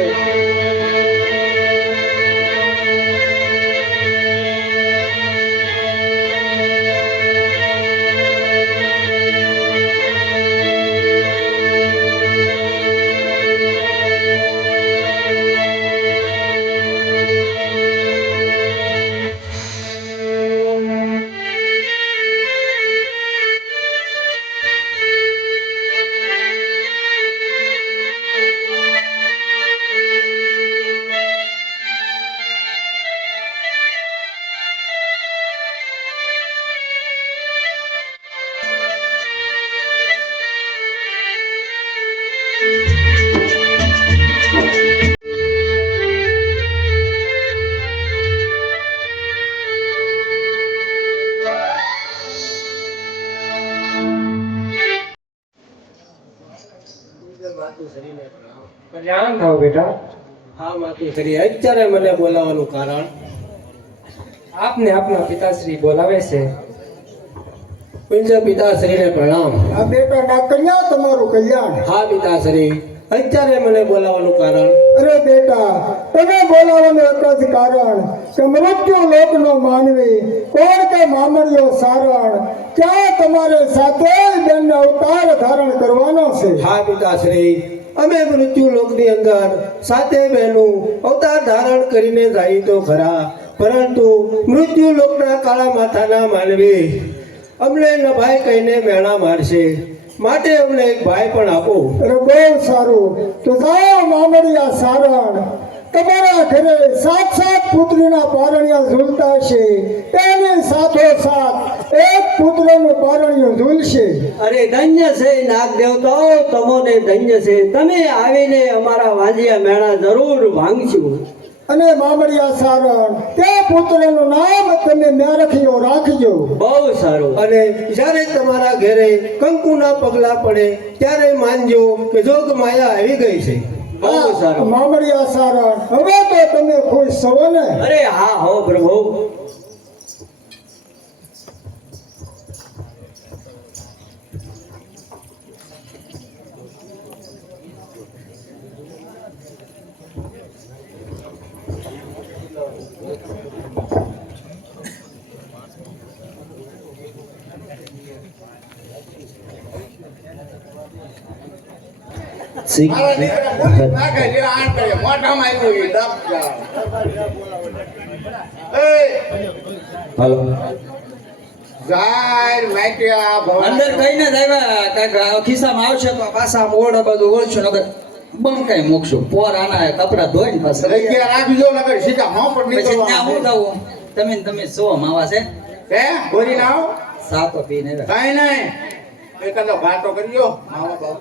કલ્યાણ થાવ બેટા. હા માતુશ્રી, અત્યારે મને બોલાવવાનું કારણ? આપને આપના પિતાશ્રી બોલાવે છે. પૂજ્ય પિતાશ્રીને પ્રણામ. આ બેટા નાગ કન્યા તમારું કલ્યાણ. હા પિતાશ્રી, અત્યારે મને બોલાવવાનું કારણ? અરે બેટા તને બોલાવવાનું એક જ કારણ કે મૃત્યુ લોકનો માનવી કોણ કે મામડિયો સારણ ક્યાં તમારે સાથે બેનનો અવતાર ધારણ કરવાનો છે. હા પિતાશ્રી, અમે મૃત્યુ લોકની અંદર સાતે બહેનો અવતાર ધારણ કરીને જાય તો ખરા, પરંતુ મૃત્યુ લોકના કાળા માથાના માનવી અમને નભાઈ કહીને મેણા મારશે, માટે અમને એક ભાઈ પણ આપો. અરે બહુ સારું તો જાઓ મામડિયા સારણ તમારા ઘરે સાક્ષાત પુત્રીના પારણિયા ઝૂલતા છે તેની સાથોસાથ એક પુત્રનું પારણિયું ઝૂલશે. અરે ધન્ય છે નાગ દેવતાઓ, તમોને ધન્ય છે. તમે આવીને અમારા વાંજિયા મેણા જરૂર ભાંગશું. અને મામડિયા સારણ તે પુત્રનું નામ તમે મેરખીઓ રાખજો. બહુ સારું. અને જ્યારે તમારા ઘરે કંકુના પગલા પડે ત્યારે માનજો કે જોગ માયા આવી ગઈ છે. બહુ સારું. મામડિયા સારણ હવે તો તમે ખુશ છો ને? અરે હા હો પ્રભુ. જાહેર માટિયા ભવન અંદર કઈને જ આવ્યા કાંઈક ખિસ્સામાં આવશે તો પાછા મોઢ બધું ઓળશું નગર બમ કઈ મૂકશું પોર આના કપડા ધોઈને પાછા લઈ જગ્યા રાખજો નકર સીધા મોં પર પછી ત્યાં હું નીકળવાનું દઉં તમે સો માવા છે હે ગોરી ના આવો સા તો પીને આવ્યા. કાઈ નહીં એકાદો ઘાટો કરજો માવા બાપ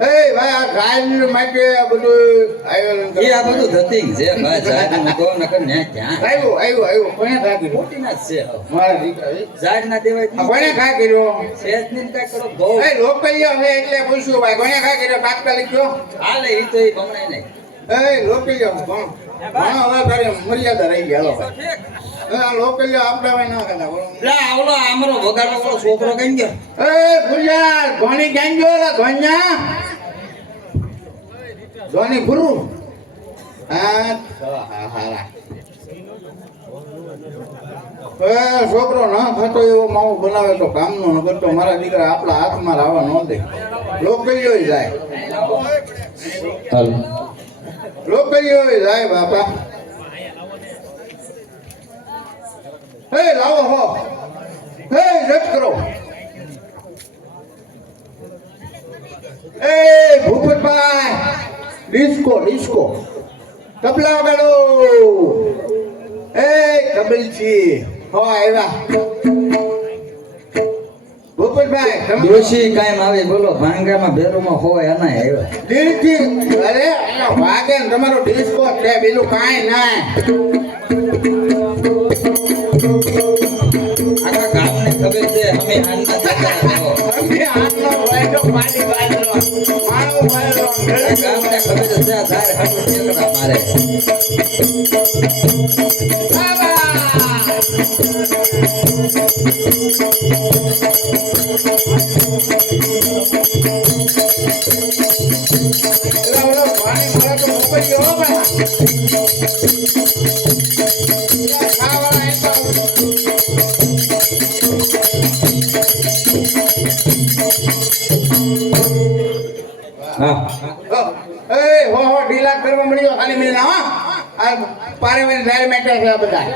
એ ભાઈ આ ગાય માટે આ બધું આયોજન એ આ બધું ધતિંગ છે ભાઈ ઝાડ નું તો નકર ને ક્યાં આવ્યું કોને ખા કર્યો મોટી ના જ છે હવે. મારા દીકરા એ. ઝાડ ના દેવાય આ કોને ખા કર્યો શેષ ને કાંઈ કરો બહુ એ લોકલ્યો છે એટલે પૂછ્યું ભાઈ કોને ખા કર્યો તાત્કાલિક કયો હાલે ઈ તો ઈ બમણાય નહીં એ લોકલ્યો કોણ હવે તારી મર્યાદા રહી ગયા હાલો ભાઈ આ લોકલ્યો આપડા ભાઈ ના ખાતા બોલો લા આવલો આમરો વગાડો વાળો છોકરો કઈ ગયો એ ફુલિયા ધોની ક્યાં ગયો લા ધોન્યા ધોની ગુરુ હા હારા છોકરો ના ખાતો એવો માવો બનાવે તો કામનો ન કરતો મારા દીકરા આપણા હાથમાં રાવા ન દે લોકલ્યો જાય લોકલ્યો જાય બાપા હે લાવો હો હે રદ કરો એ ભૂપતભાઈ ડિસ્કો તબલા વગાડો એ કબલજી હો આવ્યા ભૂપતભાઈ તમે ડોશી કાયમ આવે બોલો ભાંગામાં ભેરુમાં હોય આના આવ્યા દિલથી અરે આ વાગે ને તમારો ડિસ્કો છે બીજું કાંઈ ના આખા ગામને ખબર છે અમે આનના જતા છો અમે આટલો વાયદો પાડી વાયદો મારો વાયદો આ ગામને ખબર છે આ ધાર હાટુ ઠેકડા મારે પાણી ભરે તો મોકલજો હો ભાઈ ઢીલા કરવા મળ્યો ખાલી મિનિટ આ પારેવાની ડાયરી મેટર છે આ બધા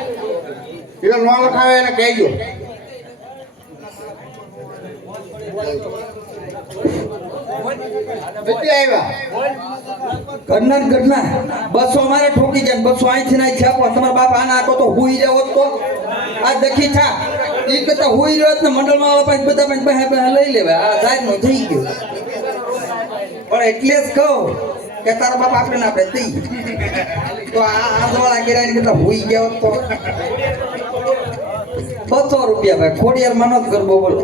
એ નો લખાવે એને કહેજો કેટલી આવ્યા ઘરના બસો અમારે ઠોકી જાય બસો અહીંથી ના છાપો તમારા બાપ આના આટો તો હુઈ જાવ તો આ દખી થા ઈ કરતા હુઈ રહ્યો ને મંડળમાં વાળા પાસે બધા પાસે લઈ લેવા આ સાહેબ નું થઈ ગયું પણ એટલે જ કહું કે તારા બાપ આપણે ના આપણે થઈ તો આ આદવાળા ગેરાની કરતા હુઈ ગયા હોત તો 200 રૂપિયા ભાઈ ખોડિયાર માં ન કરવો બોલો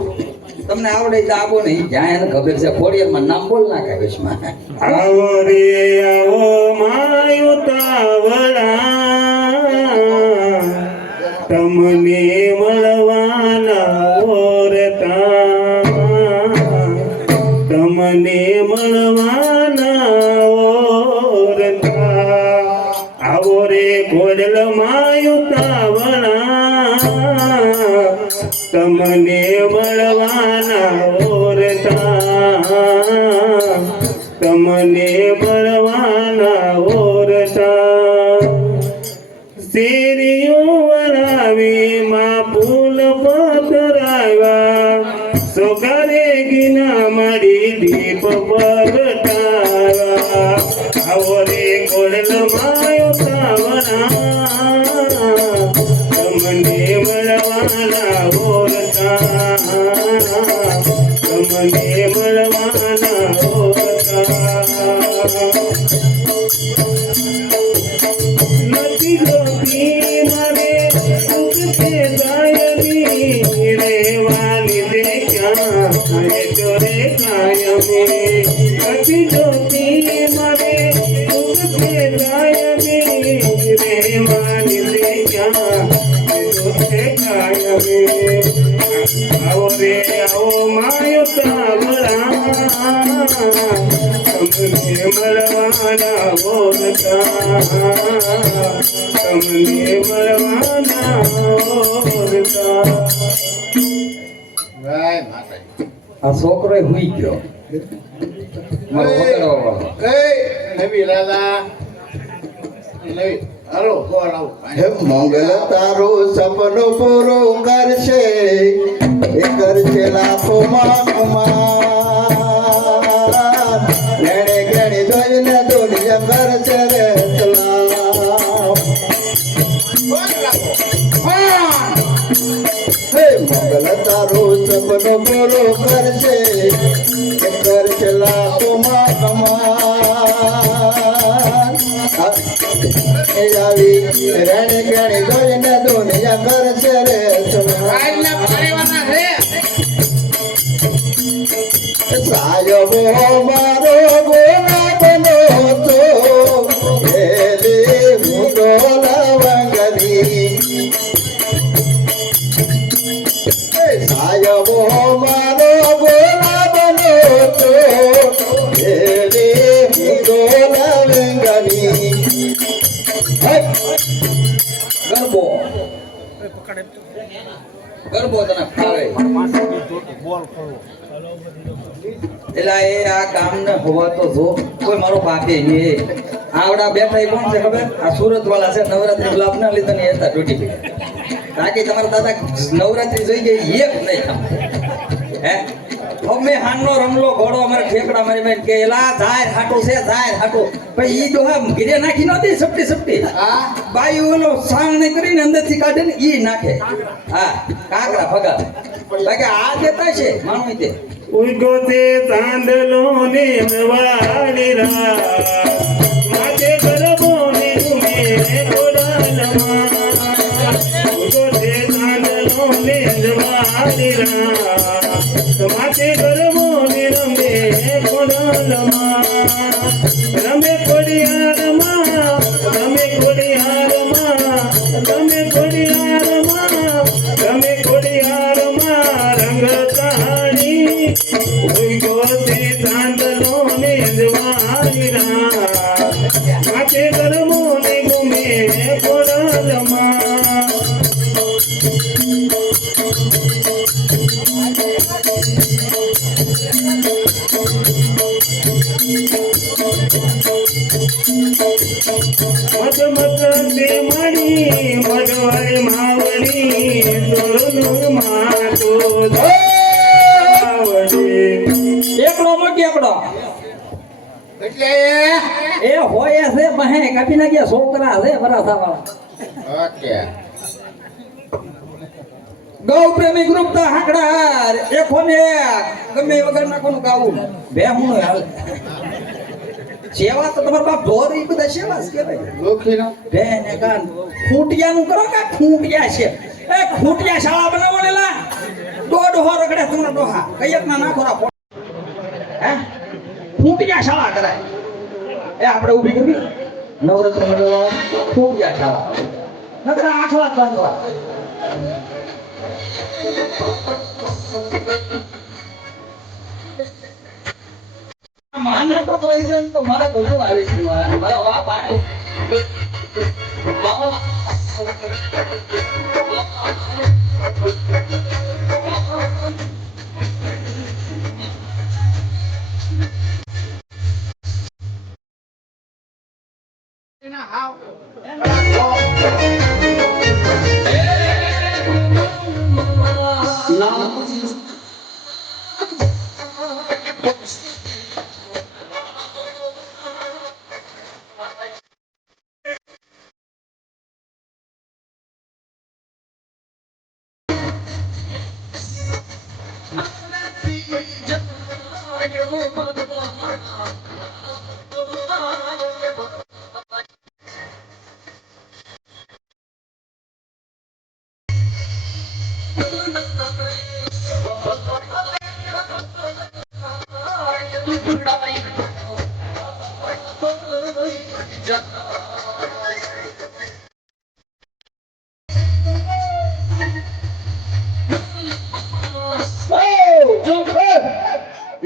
તમને આવડે તો આવો નહીં જ્યાં એને ખબર છે ખોડિયાર માં નામ બોલ ના કાય વિશમાં આવો રે આવો માયુતાવળા તમને મળવાના ઓરતા તમને મળવાના ઓરતા આવો રે કોડલ માયુતાવળા તમને મળવાના ઓરતા તમને મળવાના ઓરતા શેરીઓ વરાવી માં ફૂલ પધરાવ્યા સોગારે ગીના મારી દીપ પગટાવ્યા આવો રે કોડલ માયો તાવરા તમને મળવાના ઓરતા તમને મળવાના ઓરતા નથી જોતી મારે ઉગતે ગાયની રેવાની દેખ્યા ચોરે કાયમી નથી જોતી મારે ઉગતે ગાયની રેવાની દેખ્યા ચોરે કાયમી આવો રે આવો માયો તાવરા તમને મળવાના ઓરતા તમને મળવાના ઓરતા ભાઈ માતાજી આ છોકરો હુઈ ગયો મારો વગાડવા વાળો એ નવી લાલા નવી હાલો ફોન આવો હે મંગલ તારું સપનું પૂરું કરશે એ કરશે લાખો માન લેણે ગેણી જોઈને દુનિયા કરશે રે સલામ હે મંગલ તારું સપનું પૂરું કરશે એ કરશે લાખો માન આવી રેણી ગેણી જોઈને દુનિયા કરશે રે સાયબો મારો ગોના બનો તો એલી હું તો લવંગની સાયબો મારો ગોના બનો તો એલી હું તો લવંગની ગરબો ગરબો તને ફાવે એલા એ આ કામ ને હોવા તો જો કોઈ મારો બાપે નહીં આવડા બેઠા એ કોણ છે ખબર આ સુરત વાળા છે નવરાત્રી ગુલાબ ના લીધા ને હતા તૂટી પડી બાકી તમારા દાદા નવરાત્રી જોઈ ગઈ એક નહીં થાય હે અમે હાનનો રમલો ઘોડો અમારે ઠેકડા મારી મેં કે એલા જાહેર હાટું છે જાહેર હાટું પછી ઈ ડોહા ઘીરે નાખી નહોતી સપટી સપટી હા બાઈ ઓલો સાંગ ને કરીને અંદરથી કાઢે ને ઈ નાખે હા કાકરા ભગા બાકી આ દેતા છે માનો તે ઉગો તે ચાંદલો ને વાળી રાત માથે ગરબો ને ઘૂમે કોડાલમાં ઉગો તે ચાંદલો ને વાળી રાત માથે ગરબો ને રમે કોડાલમાં રમે કોડિયારમાં રમે કોડિયારમાં રમે કોડિયારમાં રમે કોડિયારમાં રંગ કહાણી ઉગો તે ચાંદલો ને વાળી રાત માથે ગરબો ને ઘૂમે કોડાલમાં મત મત તે મારી મધવાળી માવળી તોરનું માતો ધાવડી એકડો મોટી એકડો એટલે એ હોય છે બહે કાપી નાખ્યા છોકરા છે ભરાસા વાળા ઓકે ગૌ પ્રેમી ગ્રુપ તો હાકડા એકો ને ગમે વગર નાખવાનું ગાવું બે હું હાલ સેવા તો તમારા બાપ ઢોર ઈ બધા સેવા જ કહેવાય લોખીનો બે ને કાન ખૂંટિયાનું કરો કે ખૂંટિયા છે એ ખૂંટિયા શાળા બનાવો ને લા ડોહો રગડે તમને ડોહા કયક ના નાખો રા હે ખૂંટિયા શાળા કરાય એ આપણે ઊભી કરવી નવરત્ન મંડળ ખૂંટિયા શાળા નકરા 8 વાત બાંધવા માને તો તો મારા બધું આવે છે મારા બાપ આવે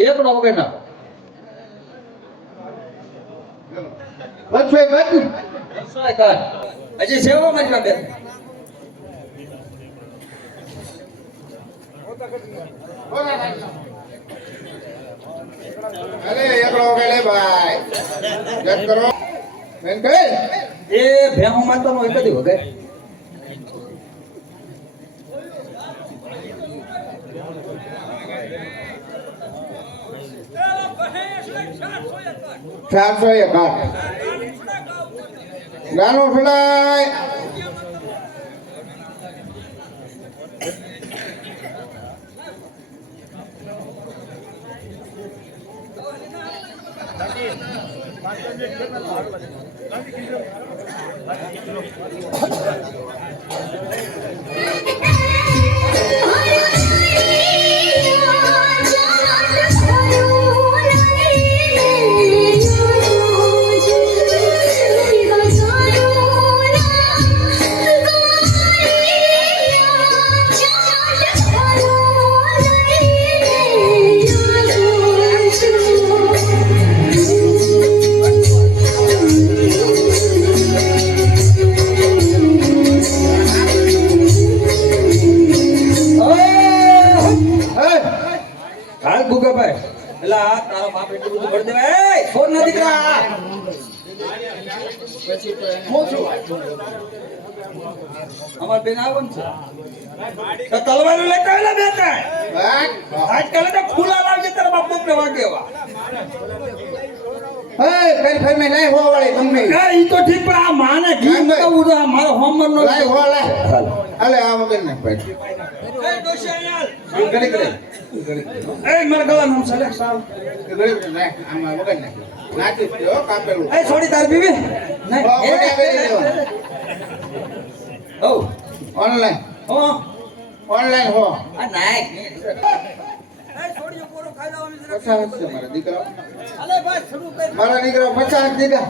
એકડો વગર ના હજી સેવા માં બે અરે એકડો વગર લે ભાઈ જત કરો બેન કે એ ભેહું મારતો હોય કદી વગર ચારસો એક આઠ ગાનો સુનાય હાલ ગુગાભાઈ એટલે આ તારો બાપ એટલું બધું ભરી દેવે એ છોડ ના દીકરા અમાર બેન આવન છે તો તલવારો લેતા આવેલા બે ત્રણ આજકાલ તો ખુલા લાવજે તારા બાપ ને વાગેવા ફેર ફેર મેં નહીં હોવા વાળી તમને ઈ તો ઠીક પણ આ માને ઘી મુકાવું તો આ મારો હોમવર્ક નો લાય હો લાય અલે આ વગર ને ભાઈ એ ડોશિયાલ ઘડી ઘડી એ મારા ગળા નામ ચાલે સાવ ઘડી ને આમાં વગર ને નાચી જો કાપેલું એ છોડી તાર બીવી ઓ ઓનલાઈન હો ઓનલાઈન હો આ નાયક પચાસ છે મારા દીકરા અલે બસ શરૂ કર મારા દીકરા 50 દીકરા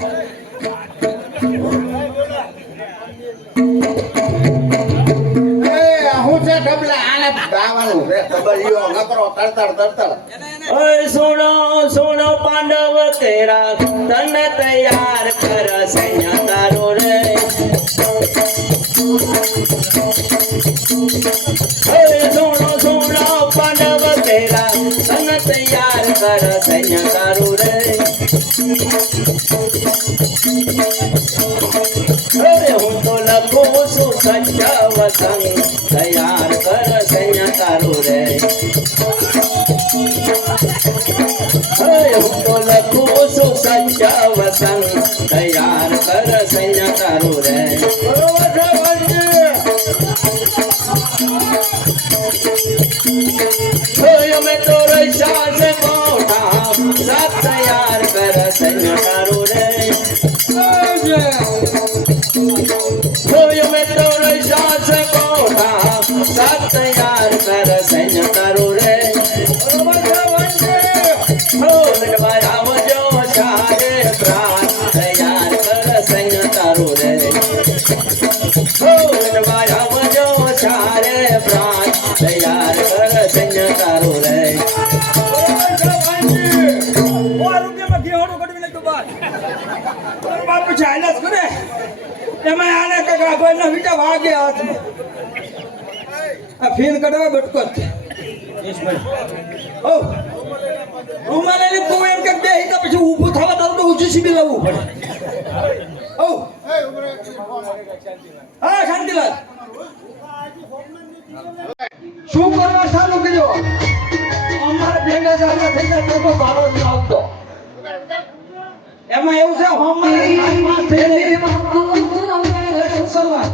હું છે ડબલા આને ગાવાનું રે તબલિયો નકરો તડતડ તડતડ ओए सुनो सुनो पांडव तेरा तन तैयार कर सैया तारो रे ओए सुनो सुनो पांडव तेरा तन तैयार कर सैया तारो रे अरे हूँ तो लगो सु सच्चा वसंग तैयार कर सैया तारो रे હું તો લખું છું સચ્ચા વસંગ તૈયાર કર સૈન્ય તારું રે મેં તો રૈસા છે મોટા સાત તૈયાર કર સૈન્ય તારું રે મેં તો રૈસા છે મોટા સાત તૈયાર કર સૈન્ય તારું રે તૈયાર કર સૈન્ય તારું રે તૈયાર કર સૈન્ય તારું રે ફીલ કઢાવે બટકો ઓ રૂમાલ લઈને તું એમ કે બે તો પછી ઊભું થવા તારું તો ઊંચું સીબી લાવવું પડે ઓ હા શાંતિલાલ શું કરવા ચાલુ કર્યો અમારે ભેગા ચાલવા થઈ જાય તો ભાડો જ આવતો એમાં એવું છે હોમમાં થઈને શરૂઆત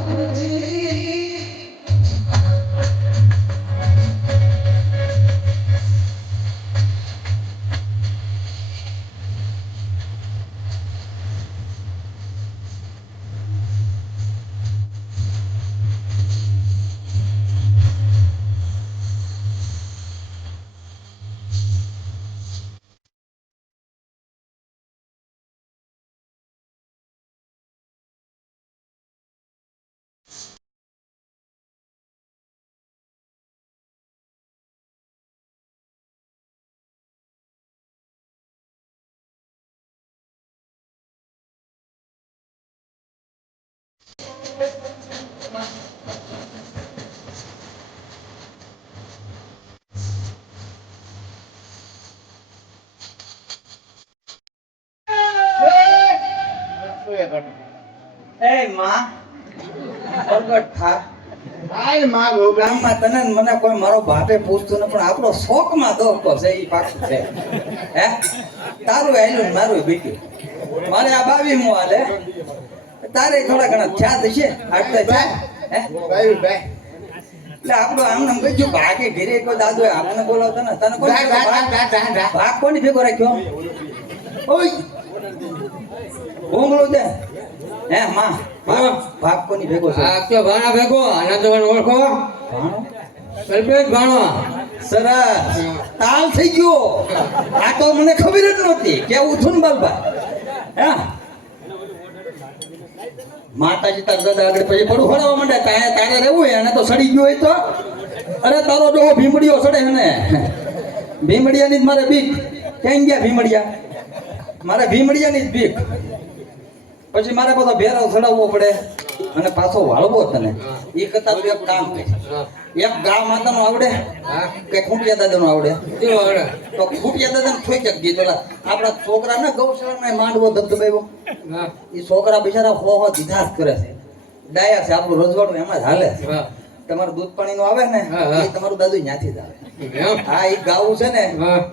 એ માં પ્રગટ થા હાલ માં ગોગા ગામમાં તને ને મને કોઈ મારો બાપે પૂછતું ન પણ આપણો શોખમાં દોખતો છે ઈ પાકું છે હે તારું આયલું ને મારું બીટ્યું મારે આ 22મું હાલે તારે થોડા ઘણા ખ્યાલ હશે આટલે ચા હે ભાઈ ભાઈ એટલે આપણો આમ નામ કહ્યું ભાગે ઘરે કોઈ દાદુ આપણને બોલાવતો ને તને કોણ ભાગ કોની ભેગો રાખ્યો ઓય ભોંગળો દે હે માં ભાગ કોની ભેગો છે આ તો ભાણા ભેગો આના તો ઓળખો ભાણો કલ્પેશ ભાણો સરસ તાલ થઈ ગયો આ તો મને ખબર જ નહોતી કેવું થું ને બાલબા હે માતાજી તાર દાદા આગળ પછી પડું ફળાવવા માંડે તારે રહેવું હોય અને તો સડી ગયું હોય તો અરે તારો ડોહો ભીમડીઓ સડે ને ભીમડિયાની જ મારે બીક ક્યાં ગયા ભીમડિયા મારે ભીમડિયાની જ બીક પછી મારે બધો ભેરો ચડાવવો પડે અને પાછો વાળવો તને એ કરતા તું એક કામ કર એક ગા માતાનું આવડે કે ખૂંટિયા દાદાનું આવડે તો ખૂંટિયા દાદાને ઠોકી દીધો આપણા છોકરાને ગૌશાળામાં માંડવો ધબધબાવ્યો એ છોકરા બિચારા હો દીધા જ કરે છે ડાયા છે આપણું રજવાડું એમાં જ હાલે છે તમારું દૂધ પાણીનું આવે ને એ તમારું દાદુ ત્યાંથી જ આવે હા એ ગાવું છે ને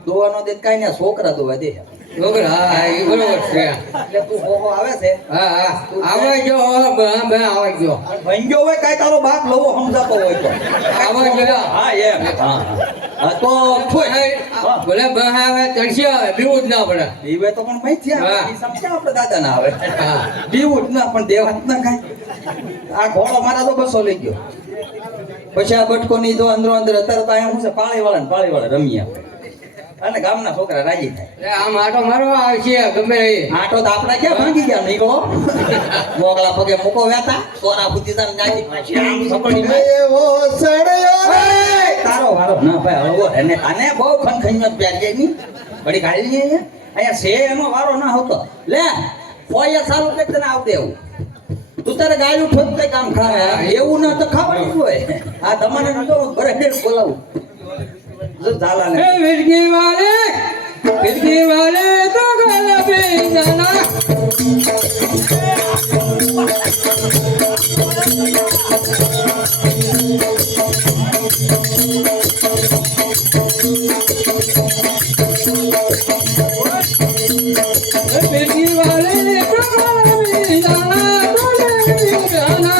દોવાનો દે કાંઈ ને છોકરા દોવા દે હા એ બરોબર છે એટલે તું હો આવે છે હા આવે જો બે આવે જો ભંગ્યો હોય કાંઈ તારો બાપ લવો સમજાતો હોય તો આવે જો હા એમ હા તો ભલે બે આવે તણસી આવે બીવું જ ના પડે દીવે તો પણ મય થયા હા. ઈ સમજ્યા આપણે દાદા ના આવે હા. દીવું જ ના પણ દેવા જ ના કાંઈ આ ઘોડો મારા તો 200 લઈ ગયો પછી આ બટકો ની જો અંદરો અંદર અત્યારે તો અહીંયા શું છે પાળીવાળા રમીએ આપણે અને ગામના છોકરા રાજી થાય આમ આટો મારવા આવશે ગમે એ આટો તો આપડા ક્યાં ભાંગી ગયા નીકળો મોગલા પગે મૂકો વેતા સોના બુદ્ધિદાન નાખી પાછી આમ સપડી એવો સડ્યો તારો વારો ના ભાઈ હળવો એને આને બહુ ખનખન્યો પ્યાર છે ની બડી કાઢી લઈએ અહીંયા છે એનો વારો ના હોતો લે કોઈ સારું કે તને આવડે એવું તું તારે ગાયું ઠોકતે કામ ખાવે એવું ના તો ખાવાનું જ હોય આ તમારે તો ઘરે બોલાવું જો ઝાલા ને ખિડકી વાલે તો ગલા પે જાના खिड़की वाले तो गला पे जाना तो ले जाना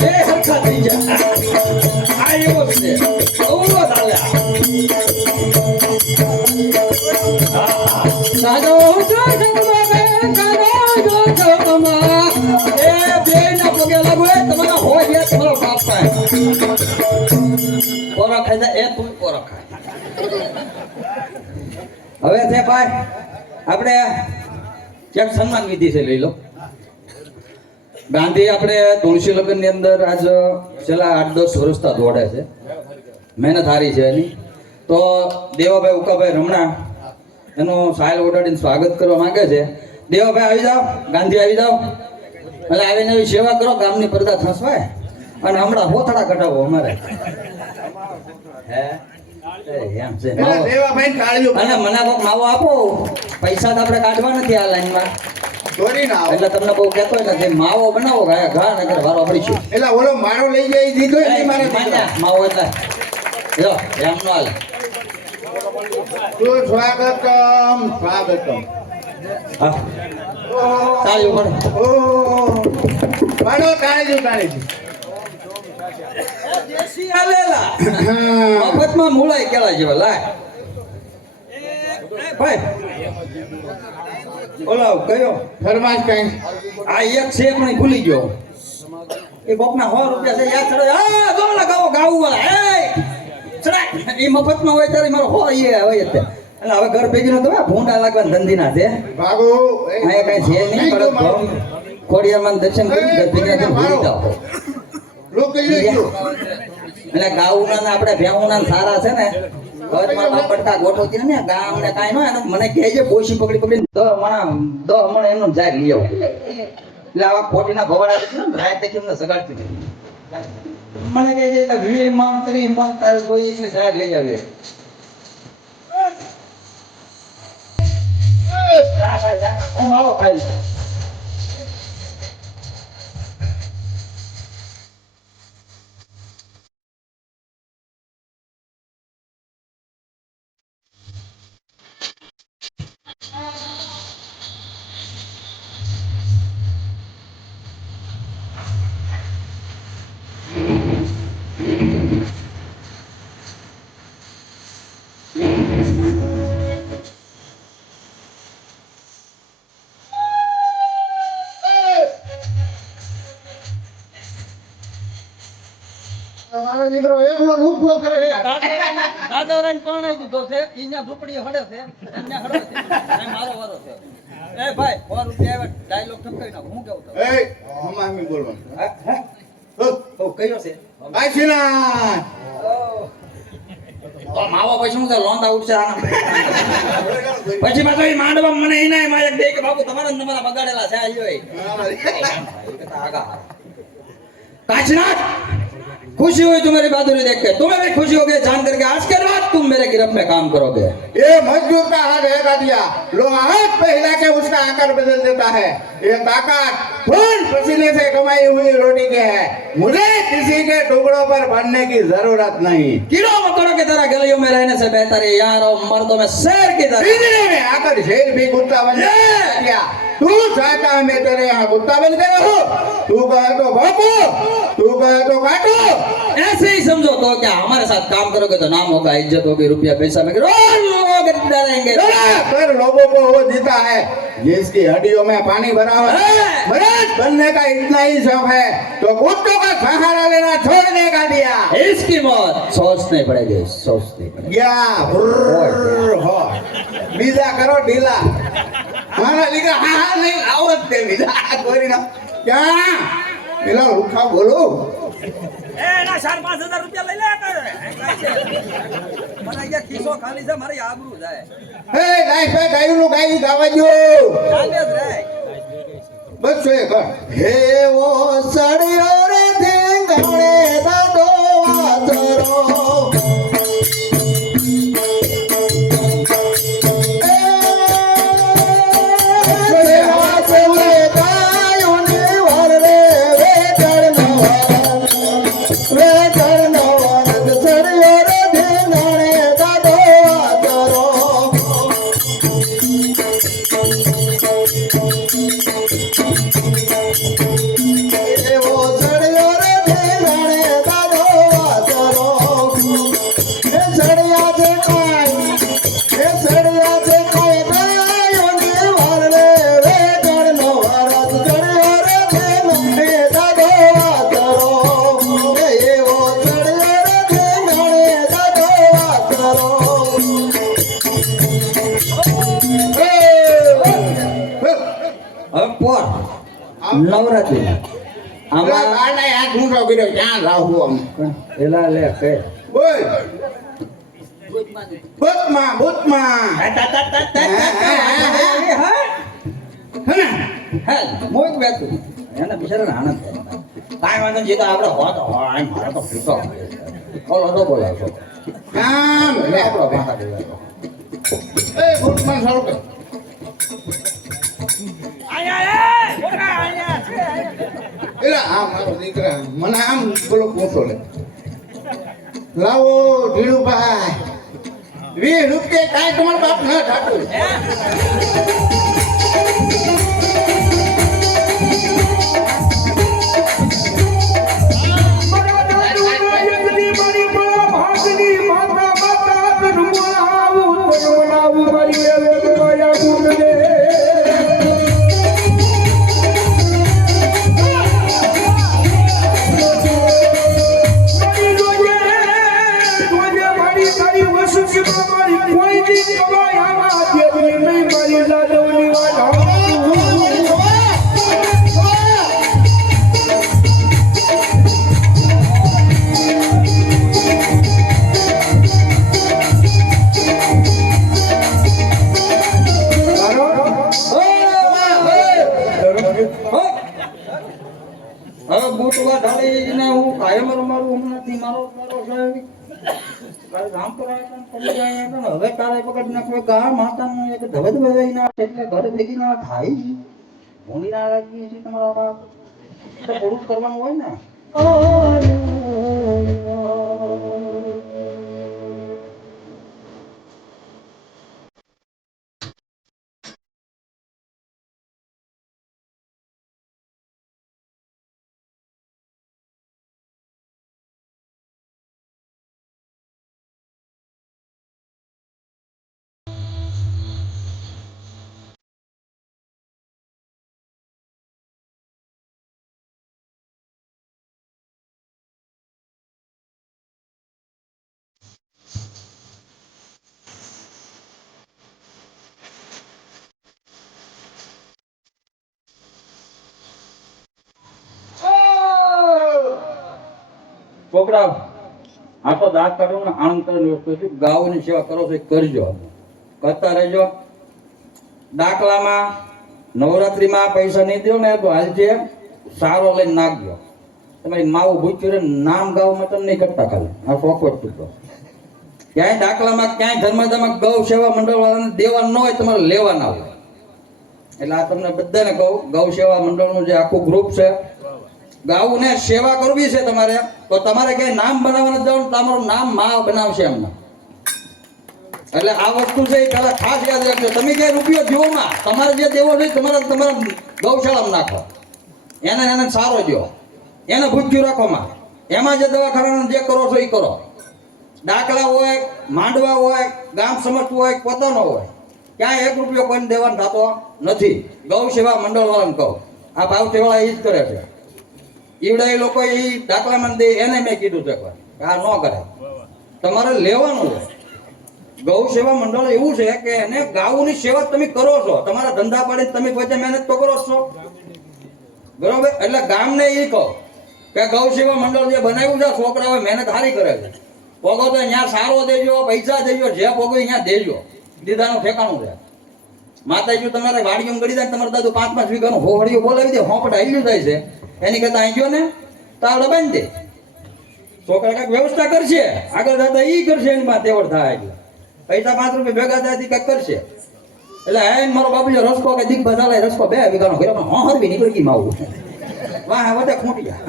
એ હરખા થઈ જા આ એવો છે ઓલો ઝાલા સાદો જો જમવા કાદો જો જમવા એ બે ના પગે લાગો એ તમારા હોય ગયા તમારો બાપ પાસે પોરો ખાઈ જા એ તું પોરો ખા હવે છે ભાઈ આપણે ક્યાંક સન્માન વિધિ છે લઈ લો ગાંધી આપણે તુલસી લગ્ન ની અંદર આજ છેલ્લા 8-10 વર્ષથી દોડે છે મહેનત હારી છે એની તો દેવાભાઈ ઉકાભાઈ રમણા એનું સાયલ ઓડાડીને સ્વાગત કરવા માંગે છે દેવાભાઈ આવી જાઓ ગાંધી આવી જાઓ એટલે આવીને એવી સેવા કરો ગામની પડદા થસવાય અને હમણાં હોથડા કઢાવો અમારે હે એમ છે માવો. દેવાભાઈ કાળ્યું અને મને કોક માવો આપો પૈસા તો આપણે કાઢવા નથી આ લાઈનમાં ચોરી ના આવો એટલે તમને બહુ કહેતો નથી માવો બનાવો ગયા ઘા નગર વારો પડીશું એટલે ઓલો મારો લઈ જાય દીધો એ મારે દીધો. માવો એટલે જો એમ નો હાલે સ્વાગતમ હા ચાલ્યું પડે ઓ પાડો કાળીજું દેશી હાલેલા હા મફતમાં મૂળાય કેળા જેવા લાય ભાઈ ઓલા કયો ફરમાશ કઈ આ એક છે પણ ઈ ભૂલી ગયો એ કોકના 100 રૂપિયા છે યાદ ચડે આ જો લગાવો ગાવું વાળા એ ચડાય એ મફતમાં હોય ત્યારે મારો હોય એ હોય એટલે હવે ઘર ભેગી નો તો ભૂંડા લાગવાના ધંધીના છે ભાગો અહીંયા કઈ છે નહીં પરત ખોડિયામાં દર્શન કરી ઘર ભેગી ના ભૂલી જાઓ લોક લઈ ગયો એટલે ગાઉના ને આપણે ભેહુના સારા છે ને હવે મારા બાપ પડતા ગોઠવતી ને ગામ ને કાંઈ ન એને મને કહે છે બોશી પકડી પકડીને 10 મણ એનું જાય લઈ આવો એટલે આવા ખોટીના ભવાડા છે ને રાતે કેમ સગાડતી મને કહે છે વીર મંત્રી મંત્ર કોઈ છે સાહેબ લઈ આવે હું આવો ખાઈ દીકરો એકલો રૂપો કરે દાદારાને પરણાઈ દીધો છે ઈના ઝૂંપડી હડે છે એમને હડે છે આ મારો વારો છે એ ભાઈ 100 રૂપિયા આવે ડાયલોગ ઠપકાઈ નાખો હું કેવું એ હમામી બોલવાનું તો કયો છે કાશીના તો માવો પછી હું છે લોંદા ઉઠશે આના પછી પાછો ઈ માંડવા મને ઈનાય માં એક દે કે બાપુ તમારા ને તમારા બગાડેલા છે આ લ્યો આગા काशनाथ खुशी हुई तुम्हारी बहादुरी देख के तुम्हें भी खुशी होगी जानकर के आज के बाद तुम मेरे गिरफ्त में काम करोगे ये मजदूर का हाथ है काटिया लोग हाथ पे हिला के उसका आकार बदल देता है ये ताकत खून पसीने से कमाई हुई रोटी के है मुझे किसी के टुकड़ों पर बनने की जरूरत नहीं कीड़ों मकोड़ों की तरह गलियों में रहने से बेहतर है यहाँ रहो मर्दों में शेर की तरह पिंजरे में आकर शेर भी कुत्ता बन गया तू चाहता है मैं तेरे यहाँ कुत्ता बन के रहूं तू कहे तो भौंकू तू कहे तो काटू ऐसे ही समझो तो क्या हमारे साथ काम करोगे तो नाम होगा इज्जत होगी रुपया पैसा में रोज लोगों के डरेंगे पर लोगों को वो जीता है जिसकी हड्डियों में पानी भरा हुआ है मर्द बनने का इतना ही शौक है तो कुत्तों का सहारा लेना छोड़ने का दिया इसकी मौत सोचनी पड़ेगी सोचनी पड़ेगी या हो बीजा करो ढीला माना लिखा हाँ नहीं आवत दे बीजा कोई ना क्या પેલા રૂખા બોલો એ ના 4-5 હજાર રૂપિયા લઈ લે મને અહીંયા ખીસો ખાલી છે મારી આબરૂ જાય હે ગાય પે ગાયનું ગાય ગાવા જો ચાલે જ રે બસ એ કર હે ઓ સડિયો રે ધીંગાણે દાદો વાતરો નવરાત્રી આમાં ગાડા હાથ મૂકો કર્યો ક્યાં રાહું આમ એલા લે કે બોલ ભૂતમાં મોઈક બેઠું એને બિચારાને આનંદ કાંઈ વાંધો નહીં, જે તો આપણે હોત હોય મારે તો ફીતો બોલો તો બોલાવશો આમ લે આપણો ભાષા બોલાવો એ ભૂતમાં સારું કર એલા આ મારો દીકરા મને આમ બોલો પૂછો લે લાવો ધીરુભાઈ 20 રૂપિયા કાંઈ તમારા બાપ ન થાતું હવે બૂટવા ઢાળીને હું કાયમ રમાડું હમણાંથી મારો સાહેબ કાલે ગામ પર આવ્યા હતા ને જાય હતા ને હવે તારે પકડી નાખ્યો ગા માતાનું એક ધબધ બજાઈ ના એટલે ઘરે ભેગી ના થાય ભૂલી ના લાગી છે તમારા બાપ તો થોડું કરવાનું હોય ને છોકરા આ તો દાંત કાઢવાનો આનંદ કરીને વસ્તુ છે. ગાયોની સેવા કરો છો એ કરજો, કરતા રહેજો. દાખલામાં નવરાત્રીમાં પૈસા નહીં દો ને તો હાલજે સારો લઈને નાખજો. તમારી માવું ભૂખ્યું રે નામ ગાવામાં તમે નહીં કરતા ખાલી આ ફોકટ તૂટો. ક્યાંય દાખલામાં ક્યાંય ધર્મદામાં ગૌ સેવા મંડળ વાળાને દેવાનું ન હોય, તમારે લેવાના હોય. એટલે આ તમને બધાને કહું, ગૌ સેવા મંડળનું જે આખું ગ્રુપ છે, ગાઉને સેવા કરવી છે તમારે, તો તમારે ક્યાંય નામ બનાવવાનું જવાનું, તમારું નામ માં બનાવશે એમના. એટલે આ વસ્તુ છે એ પેલા ખાસ યાદ રાખજો. તમે ક્યાંય રૂપિયો જીવોમાં તમારે જે દેવો છે તમારા ગૌશાળામાં નાખો, એને સારો દો, એને ભૂખ્યું રાખોમાં. એમાં જે દવાખાના જે કરો છો એ કરો. દાખલા હોય, માંડવા હોય, ગામ સમસ્ત હોય, પોતાનો હોય, ક્યાંય 1 રૂપિયો કોઈને દેવાનો થતો નથી. ગૌ સેવા મંડળ વાળાને કહો, આ ભાવટેવાળા એ જ કરે છે. ઈવડા એ લોકો એ દાખલામાં દે, એને મેં કીધું છે કે આ ન કરે, તમારે લેવાનું હોય. ગૌ સેવા મંડળ એવું છે કે એને ગાઉની સેવા તમે કરો છો, તમારા ધંધા પાડીને તમે પોતે મહેનત તો કરો છો, બરોબર? એટલે ગામને એ કહો કે ગૌ સેવા મંડળ જે બનાવ્યું છે, છોકરાઓ મહેનત સારી કરે છે, પોગો તો અહીંયા સારો દેજો, પૈસા દેજો, જે પોગો અહીંયા દેજો, દીદાનું ઠેકાણું છે. માતાજી તમારે વાડીઓ ગળી જાય, તમારે દાદુ 5-5 વીઘાનું હોહળીઓ બોલાવી દે, હોપટ હાલ્યું જાય છે, એની કરતા અહીં ગયો ને તાવડે બાંધી દે. છોકરા કાંઈક વ્યવસ્થા કરશે, આગળ દાદા ઈ કરશે, એની માં તેવડ થાય એટલે પૈસા 5 રૂપિયા ભેગા થાય કંઈક કરશે. એટલે હે મારો બાબુજો રસકો કે દીક બજાલે રસકો 2 વીઘાનો કર્યો, પણ હરવી નીકળી ગઈ માવું વાહ વધે ખૂંટ્યા.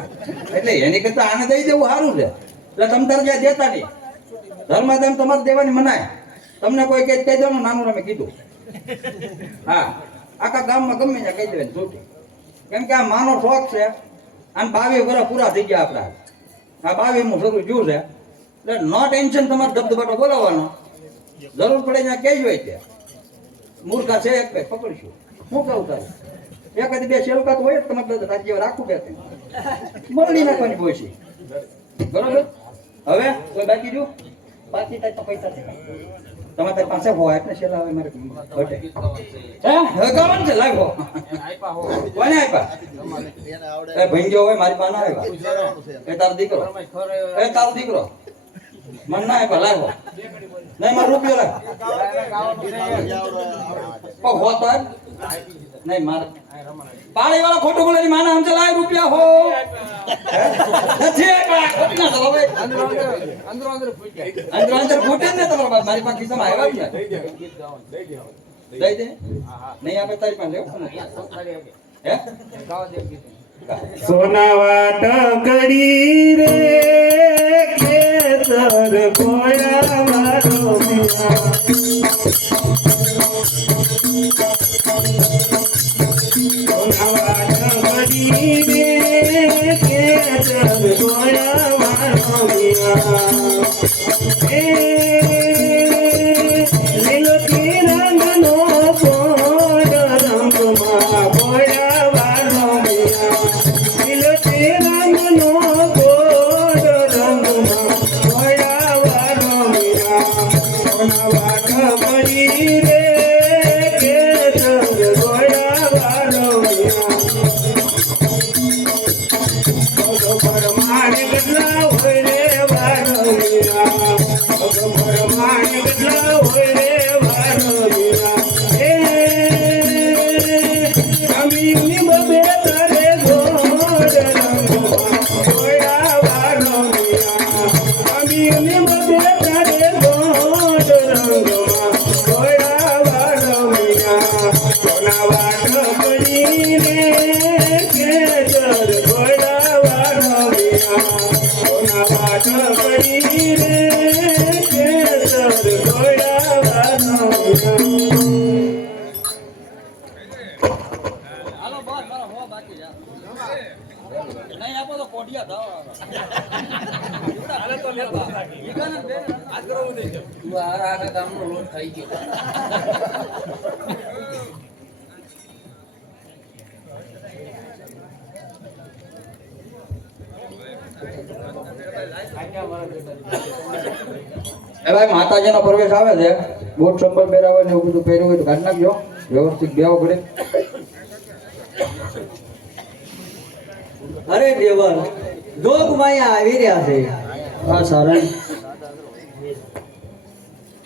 એટલે એની કરતા આને દઈ દેવું સારું છે. એટલે તમ તાર જ્યાં દેતા નહીં, ધર્માદાન તમારે દેવાની મનાય. તમને કોઈ કહી દેવાનું, નાનું અમે કીધું. હા, આખા ગામમાં ગમે ત્યાં કહી દેવાની છૂટી. કેમ કે આ માનો શોખ છે, અને 22 વર્ષ પૂરા થઈ ગયા આપણા. આ 22મું શરૂ થયું છે. એટલે નો ટેન્શન, તમારે ધબધબાટો બોલાવવાનો, જરૂર પડે ત્યાં કહેજો. ત્યાં મૂર્ખા છે એક બે પકડીશું. શું કહું તારે એકાદી 2 શેલકાત હોય તમારે રાજ્ય રાખવું, 2-3 મળી નાખવાની પોસી, બરોબર? હવે કોઈ બાકી જો બાકી થાય તો પૈસા છે તમારી પાસે હોય એટલે શેલા આવે મારે ઘટે. હે હવે કામ છે લાવ હો કોને આપ્યા? એ ભંગ્યો હોય મારી પાસે ના આવ્યા. એ તારો દીકરો, એ તારો દીકરો મન ના આપ્યા, લાવ હો નહીં મારો રૂપિયો લાવ હોતો નહીં મારે પાણી વાળા ખોટું બોલે માના આમ ચલાય રૂપિયા હો નથી અંદર ફૂટે ને તમારા બાપ મારી પાસે ખિસ્સામાં આવ્યા છે દઈ દે નહીં આપે તારી પાસે હે સોનાવાટ કરી રે ખેતર ગોળા મારો નહીં આપો તો કોડિયા દાવ આખા ગામનો લોટ થઈ ગયો. એ ભાઈ માતાજીનો પ્રવેશ આવે છે, બૂટ ચંપલ પહેરાવે ને એવું બધું પહેર્યું હોય તો કાઢી નાખજો, વ્યવસ્થિત બેવો પડે. અરે દેવર જોગ માયા આવી રહ્યા છે, હા સારણ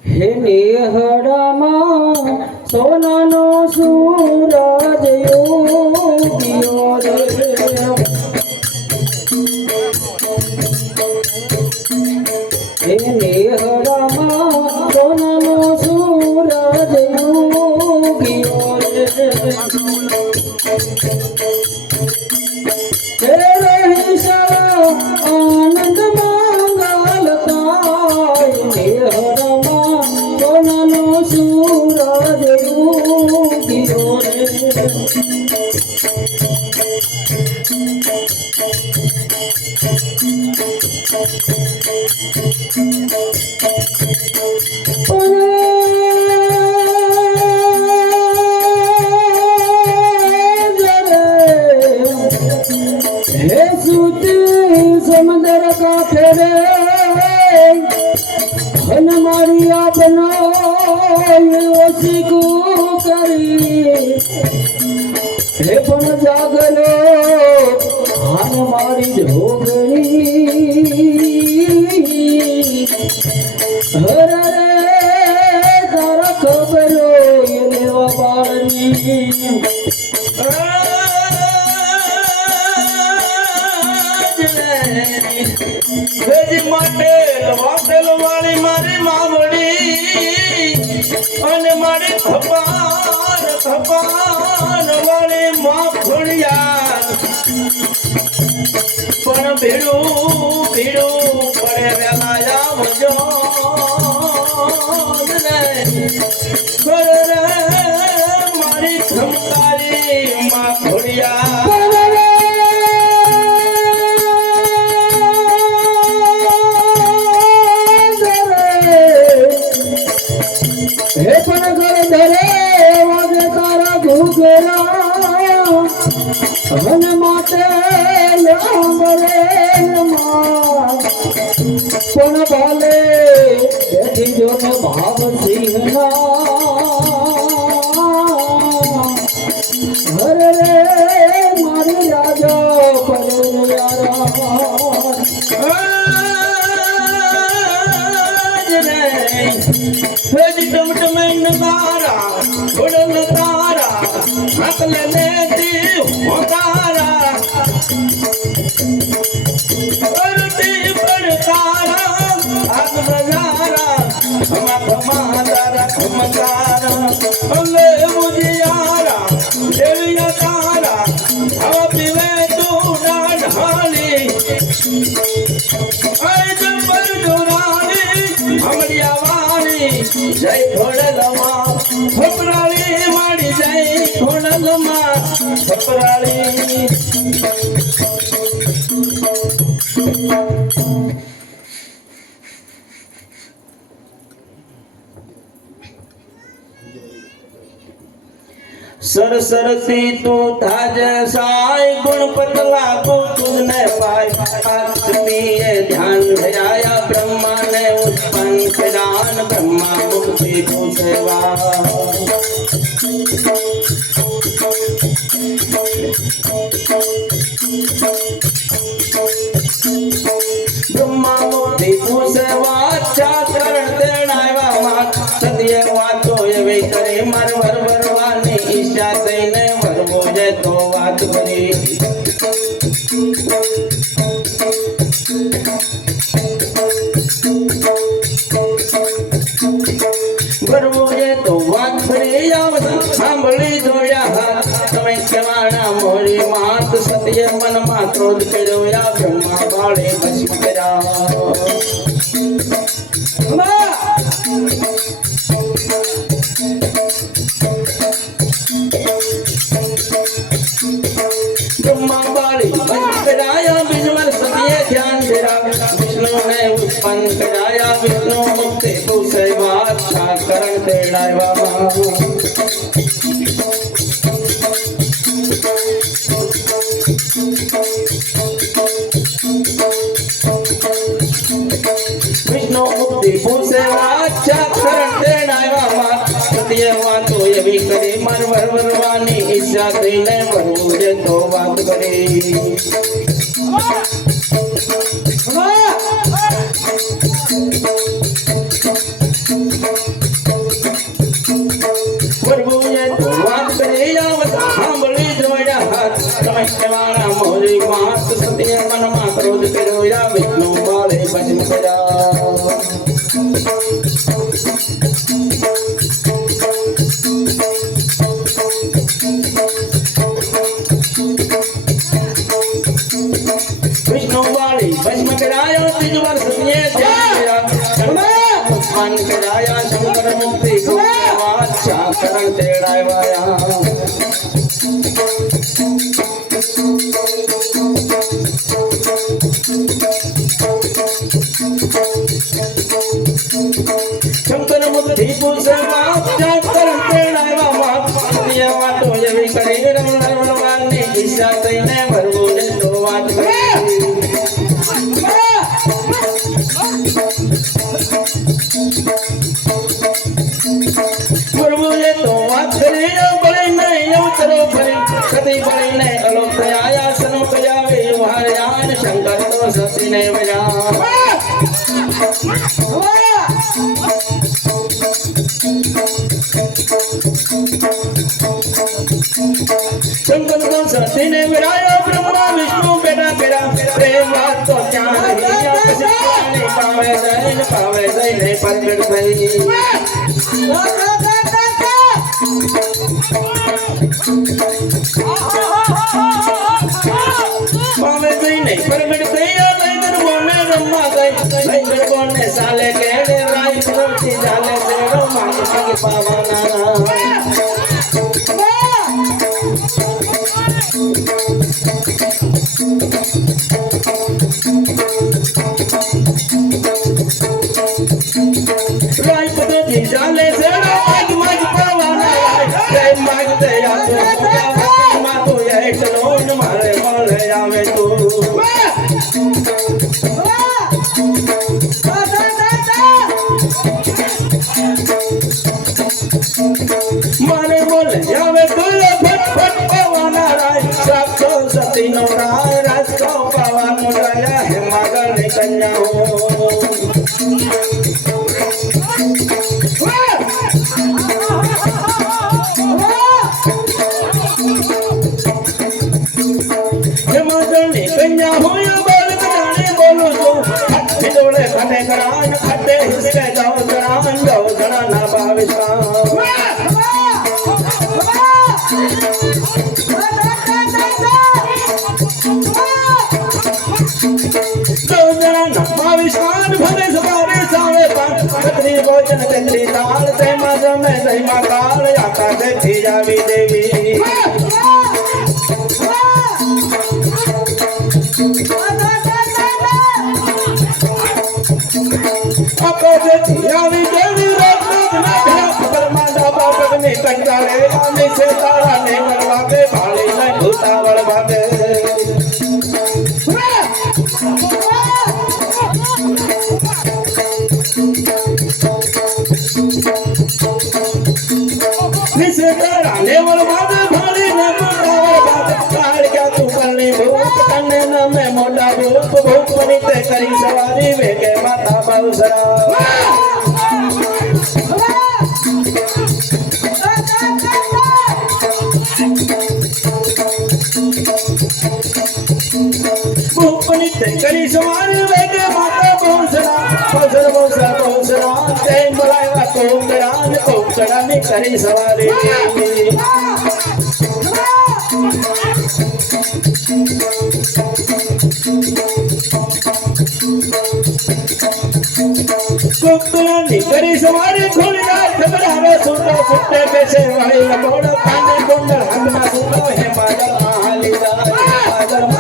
હે નેહડામાં સોનાનો સૂરજ ઉગ્યો રે હે નેહડામાં સોનાનો સૂરજ ઉગ્યો રે હે રહીશા આનંદ મંગલ થાય નેહડામાં સોનાનો સૂરજ ઉગ્યો રે हे सूती समंदर काठे रे हन मारिया बनाई ओसी को करी हे पण जागलो हन मारी जोगणी हर रे तारा खबरो ये लेवा बाळनी વાટેલ વાળી મારી માવડી અને મારી થપાન વાળી માખણિયા પણ ભીડું પડે વેલા આવજો મારી થમકારી માખણિયા हे पण घर धरे वागे तारा घुगरा हन माते लांबरे मार पण भाले बेठी जो ने भाव सिंहना हर रे मारी राजा पर यारा टमटमें तारा उड़न तारा हाथ ले लेती हो तारा उड़ती पर तारा आग नजारा तारा अल्ले मुझियारा देविया तारा हवा पीवे तू ढाली अरे जबर दुरानी हमारी आवानी जय घोड़लमा थपराली माड़ी जय घोड़लमा थपराली सरसरती तू धाज साई गुणपत लागू तुझने पाई आत्मीय ध्यान धराया ब्रह्मा ने उत्पन्न करान ब्रह्मा मुक्ति को सेवा ब्रह्मा मुक्ति को सेवा अच्छा करण देणावा मात सत्य वातो ये वे करे मर वर वरवानी ईशा तैने वरवो जय तो वात करी वरवो जय तो वात करी आवत सांभળી જોયા હાથ તમે કેવાણા મોરી માત સત્ય મન માં ક્રોધ કર્યો યા બ્રહ્મા બાળે બસી કર્યા ब्रह्मा बाड़ी कराया विष्णु सत्य ध्यान तेरा विष्णु ने उत्पन्न कराया विष्णु मुक्ति को सेवा अच्छा करण तेड़ावा विष्णु मुक्ति को सेवा अच्छा करण तेड़ावा सत्य वातो ये भी करे मन वर वरवानी ईशा तैने वरवो जे तो वात करे વાળા મોરી માત સતીએ મનમાં ક્રોધ કર્યો યા વિષ્ણુ બાળે ભજન કર્યા વિષ્ણુ બાળી ભસ્મ કરાયો ત્રીજ વર્ષ સતીએ ધ્યાન કરાયા શંકર મુક્તિ વાત શાકરણ તેડાવ્યા શંકર મુક્તિ પૂછવા શાકરણ તેડાવ્યા વાત સતીએ વાતો એવી કરીને રમણવાની ઈચ્છા થઈને ભરવું ને તો વાત ભરવું તો વાત કરી બળે નહીં અવતરો ફરી સતી બળે નહીં અલોક થયા સનો કયાવે વારયાન શંકર તો સતીને વયા શંકર તો સતીને વરાયો બ્રહ્મા વિષ્ણુ બેટા પેરા પ્રેમ વાત તો ક્યાં રહી પછી પાવે જઈને પ્રગટ થઈ પાવે જઈને પ્રગટ થઈ લૈંગર બોને રમવા ગઈ લૈંગર બોને સાલે કેડે રાઈ પ્રવૃત્તિ ચાલે છે રમા કે પાવાના રાઈ પદ્ધતિ ચાલે છે માગ માગ પાવાના રાઈ માગ તે આતો માં તો એટલો ન મારે મળે આવે તો મારે બોલે આવે તો ફટ પાવાના રાય સાતો સતી નો રાય રાસ્તો પાવાનો રાય હે માગણ કન્યા હો કન્યા હોય બાળક જાણે બોલું છું ખડે ખડે કરાન ખડે હિસ્સે જાઓ કરાન જાઓ જણા ના ભાવિકા ભરે સવારે સાવે પાન કતરી ભોજન તેતરી તાળ તેમાં જમે દહીમાં કાળ આકાશે થી જાવી દેવી આકાશે થી જાવી દેવી પરમાડા બાપકની કંટાળે આને છે તારા ને વાગે ભાળી ને ભૂતાવળ વાગે निसे तारा लेवल वादे भाली ने भूतावळ वागे काळ क्या तू करनी भूत कन्ने न में मोटा भूत भूत बनीते करी सवारी वेगे माता बाउसरा भूपनिते करी सवारी वेगे माता बाउसरा बाउसरा बाउसरा बाउसरा ते बुलावा कोकड़ा ने करी सवारी कोकड़ा ने करी सवारी खोलना खबरावे सुनो सुट्टे पैसे वाली लकोड़ा खाने गोंडल हकना सुनो है मादर आली मादर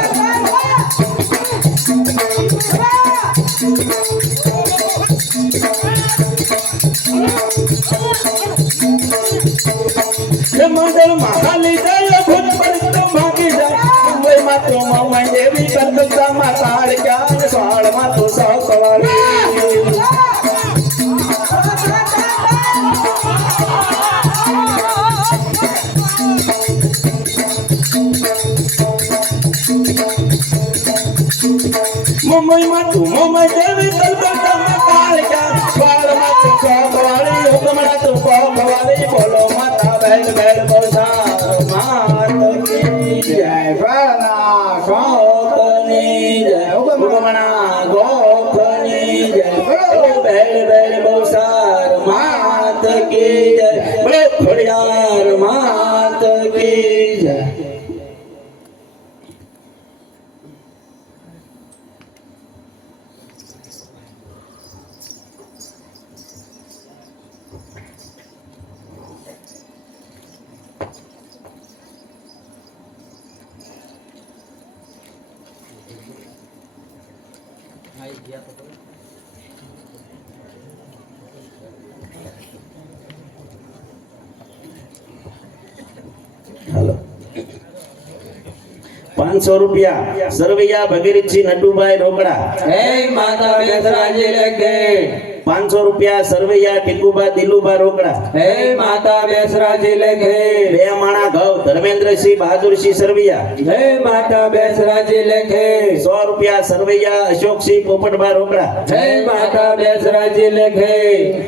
मंडल महाली जय भूत परित भागी जाय मुंबई मा तो माई देवी कलकत्ता मा ताड़ ज्ञान स्वाड़ मा तो सौ कवाली मुंबई मा तो माई देवी कलकत्ता मा ताड़ ज्ञान स्वाड़ मा तो सौ कवाली हुक्म तो कवाली बोलो माता बैल बैल बोसा माता की जय હાલો 500 રૂપિયા સરવૈયા ભગીરથજી નટુભાઈ રોકડા. હે માતા બેસરાજી લેખે 500 રૂપિયા સરવૈયા ટીકુભા દિલુભા રોકડા. હે માતા બેસરાજી લેખે 2 માણા ઘઉં ધર્મેન્દ્રસિંહ બહાદુરસિંહ સરવૈયા. હે માતા બેસરાજી લેખે 100 રૂપિયા સરવૈયા અશોકસિંહ પોપટભા રોકડા. હે માતા બેસરાજી લેખે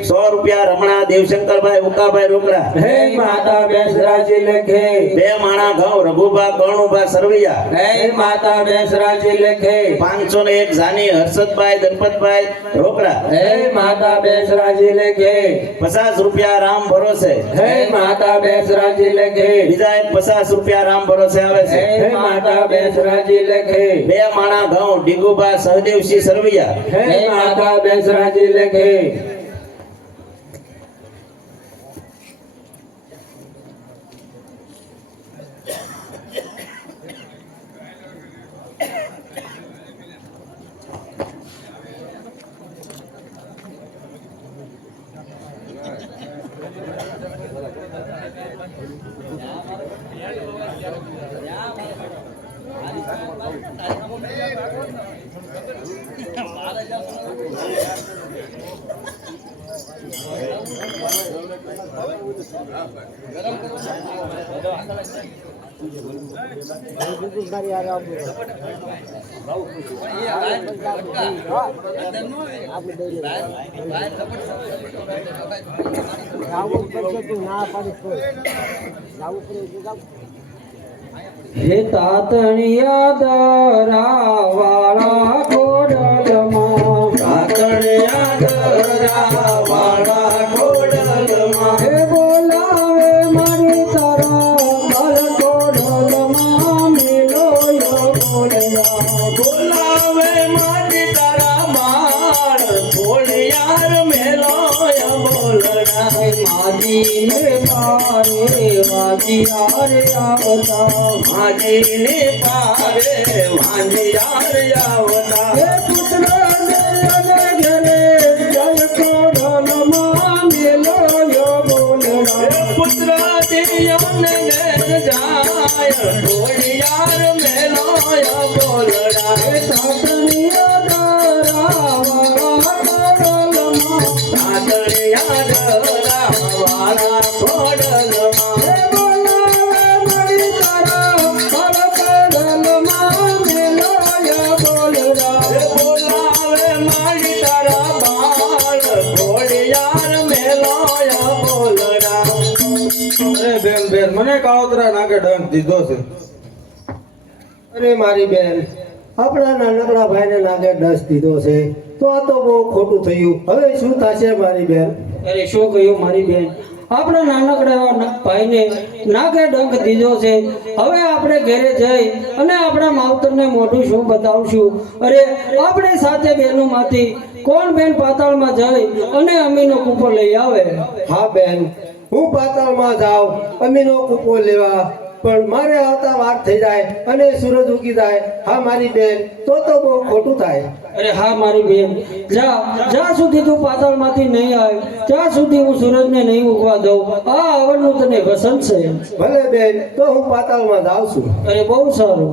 100 રૂપિયા રમણા દેવશંકરભાઈ ઉકાભાઈ રોકડા. હે માતા બેસરાજી લેખે 2 માણા ઘઉં રઘુભા કર્ણુભા સરવૈયા. હે માતા બેસરાજી લેખે 501 જાની હર્ષદભાઈ દલપતભાઈ રોકડા. હે માતા બેસરાજી લેખે 50 રૂપિયા રામ ભરોસે. હે માતા બેસરાજી લેખે બીજા એક 50 રૂપિયા રામ ભરોસે આવે છે. હે માતા બેસરાજી લેખે 2 માણા ઘઉં ડીગુભા સહદેવસિંહ સરવૈયા. હે માતા બેસરાજી લેખે હે તાતણિયા દરાવાળા ખોડલમાં, તાતણિયા દરાવાળા ખોડલમાં. હે બોલાવે મારી તારા બાલ ખોડલમાં, મેલોયો બોલવા. બોલાવે મારી તારા માળ ખોડિયાર મેલોય બોલડા. માજીને પારે વાજિયાર આવતા, માજીને પારે વાંધિયાર આવતા. હે પુત્રને ઘરે જય ખોડલમાં, મેલોયો બોલવા. પુત્ર દિયમને જાય ખોડિયાર મેલોય બોલડા. તાતણિયા દરાવાળા ખોડલમાં, તાતણિયા દરાવાળા ખોડલમાં. હે બોલાવે મારી તારા બાલ ખોડલમાં, મેલોયો બોલવા. બોલાવે મારી તારા બાળ ખોડિયાર મેલોય બોલડા. અરે બેન બેન મને કાળોતરા નાકે ડંખ દીધો છે. અરે મારી બેન, આપણા નાનકડા ભાઈને નાગે ડસ દીધો છે, તો આ તો બહુ ખોટું થયું. હવે શું થશે મારી બેન? અરે શું કહ્યું મારી બેન, આપણા નાનકડા એવા ભાઈને નાગે ડંખ દીધો છે. હવે આપણે ઘરે જઈ અને આપણા માવતરને મોઢું શું બતાવશું? અરે આપણે સાથે બહેનોમાંથી કોણ બેન પાતાળમાં જઈ અને અમીનો કૂપો લઈ આવે? હા બેન, હું પાતાળમાં જાઉં અમીનો કૂપો લેવા, પણ મારે આવતા વાર થઈ જાય અને સૂરજ ઉગી જાય. હા મારી બેન, તો બહુ ખોટું થાય. અરે હા મારી બેન, જ્યાં સુધી તું પાતાળમાંથી નહીં આવે ત્યાં સુધી હું સૂરજને નહીં ઉગવા દઉં. આ આવડનું તને પસંદ છે? ભલે બેન, તો હું પાતાળમાં જાઉં છું. અરે બહુ સારું.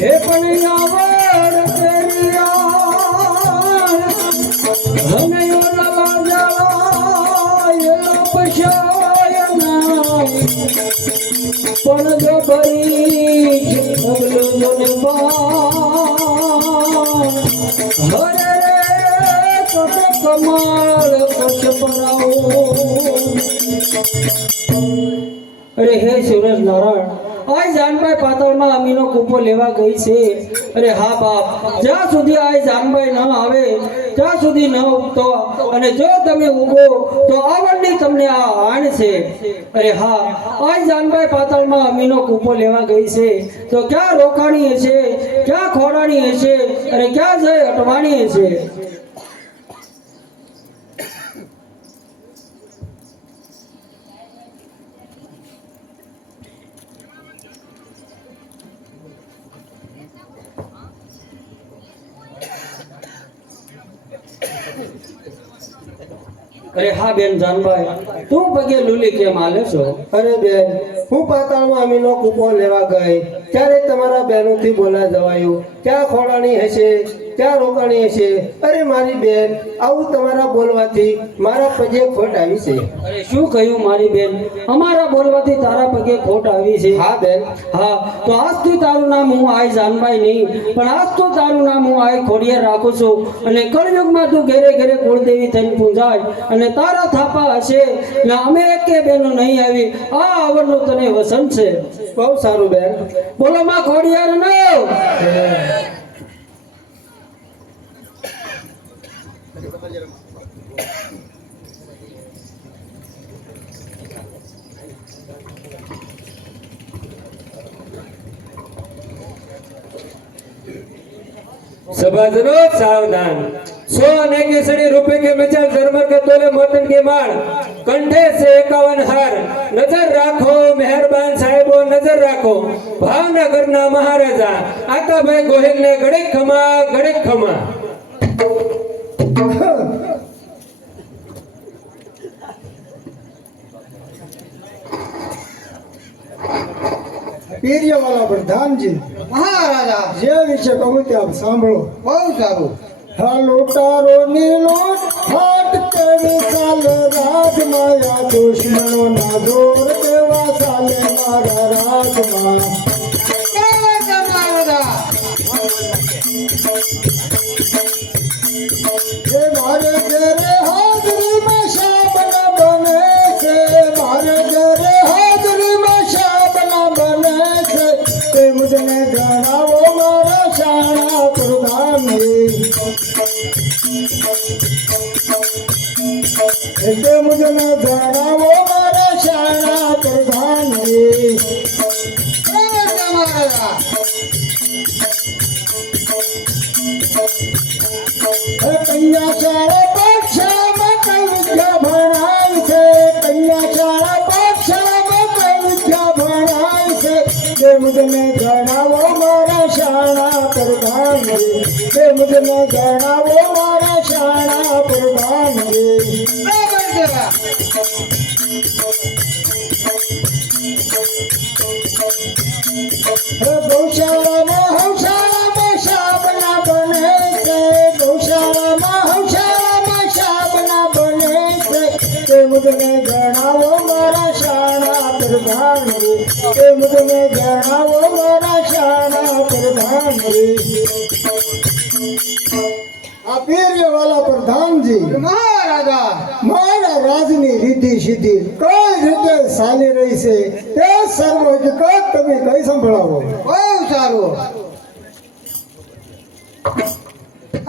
હે પણ આવડ તેરિયા હનયો લબાજાય પછાયના, પણ જો ભરી અગલું જોને બા હરે તો કમાલ કચ્છ પરાઓ. અરે હે સૂરજ નારાયણ, આ જાનભાઈ પાતાળમાં અમીનો કૂપો લેવા ગઈ છે. અરે હા બાપ, જ્યાં સુધી આ જાનભાઈ ન આવે ત્યાં સુધી ન ઉગતો, અને જો તમે ઉગો તો આવડની તમને આ હાણ છે. અરે હા, આ જાનભાઈ પાતાળમાં અમીનો કૂપો લેવા ગઈ છે, તો ક્યાં રોકાણી હશે, ક્યાં ખોડાણી હશે, અને ક્યાં જઈ અટવાણી હશે? અરે હા બેન જાનભાઈ, તું પગે લૂલી કેમ હાલે છો? અરે બેન, હું પાતાળમાં અમીનો કૂપો લેવા ગઈ ત્યારે તમારા બહેનોથી બોલા જવાયું, ક્યાં ખોડાણી હશે, ક્યાં રોકાણી હશે. અરે મારી બેન, આવું તમારા બોલવાથી મારા પગે ખોટ આવી છે. અરે શું કહ્યું મારી બેન? અમારા બોલવાથી તારા પગે ખોટ આવી છે? હા બેન. હા, તો આજથી તારું નામ હું આઈ જાનભાઈ નહીં, પણ આજ તો તારું નામ હું આઈ ખોડિયાર રાખું છું. અને કળયુગમાં તું ઘેરે ઘેરે કુળદેવી થઈને પૂંજાય અને તારા થાપા હશે ને અમે એકે બેનો નહીં આવી. આ આવડનું તને વસન છે. બહુ સારું બેન. બોલો માં ખોડિયાર નો. सभाजनो सावधान, 100 आने की सड़ी रुपए के मिचाल जरमर के तोले मोतन के माल, कंठे से 51 हार. नजर राखो मेहरबान साहेबो, नजर राखो. भावनगर ना महाराजा आता भाई गोहिल ने गड़े खमा. પીરિયાવાલા પ્રધાનજી મહારાજા, જે વિશે કહું તે આપ સાંભળો. બહુ સારું. લૂંટારો ની લૂંટ ફાટ કેવી ચાલે રાજમાયા, દુશ્મનો ના જોર કેવા ચાલે મારા રાજમાં. એ મારે ઘરે હાજરીમાં શાબના બને છે, મારે ઘરે હાજરીમાં શાબના બને છે. તે મુજને જણાવો મારા શાણા પ્રધાનજી, તે મુજને જણાવો મારા શાણા પ્રધાનજી. કન્યા શાળા પાઠશાળામાં કઈ વિદ્યા ભણાય છે, કન્યા શાળા પાઠશાળામાં કઈ વિદ્યા ભણાય છે. તે મુજને જણાવો મારા શાણા પ્રધાનજી, તે મુજને જણાવો મારા શાણા પ્રધાનજી. ગૌશાળામાં હવશાળામાં શાબના બને છે, ગૌશાળામાં હવશાળામાં શાબના બને છે. તે મુજને જણાવો મારા શાણા પ્રધાનજી, તે મુજને જણાવો મારા શાણા પ્રધાનજી. આ પીરિયાવાલા પ્રધાનજી મહારાજા, મારા રાજની રીતિ સીધી કઈ રીતે ચાલી રહી છે તે સર્વ હકીકત તમે કઈ સંભળાવો. બહુ સારું.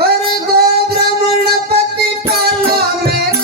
અરે ગો બ્રાહ્મણ પતિ પાલો મેરા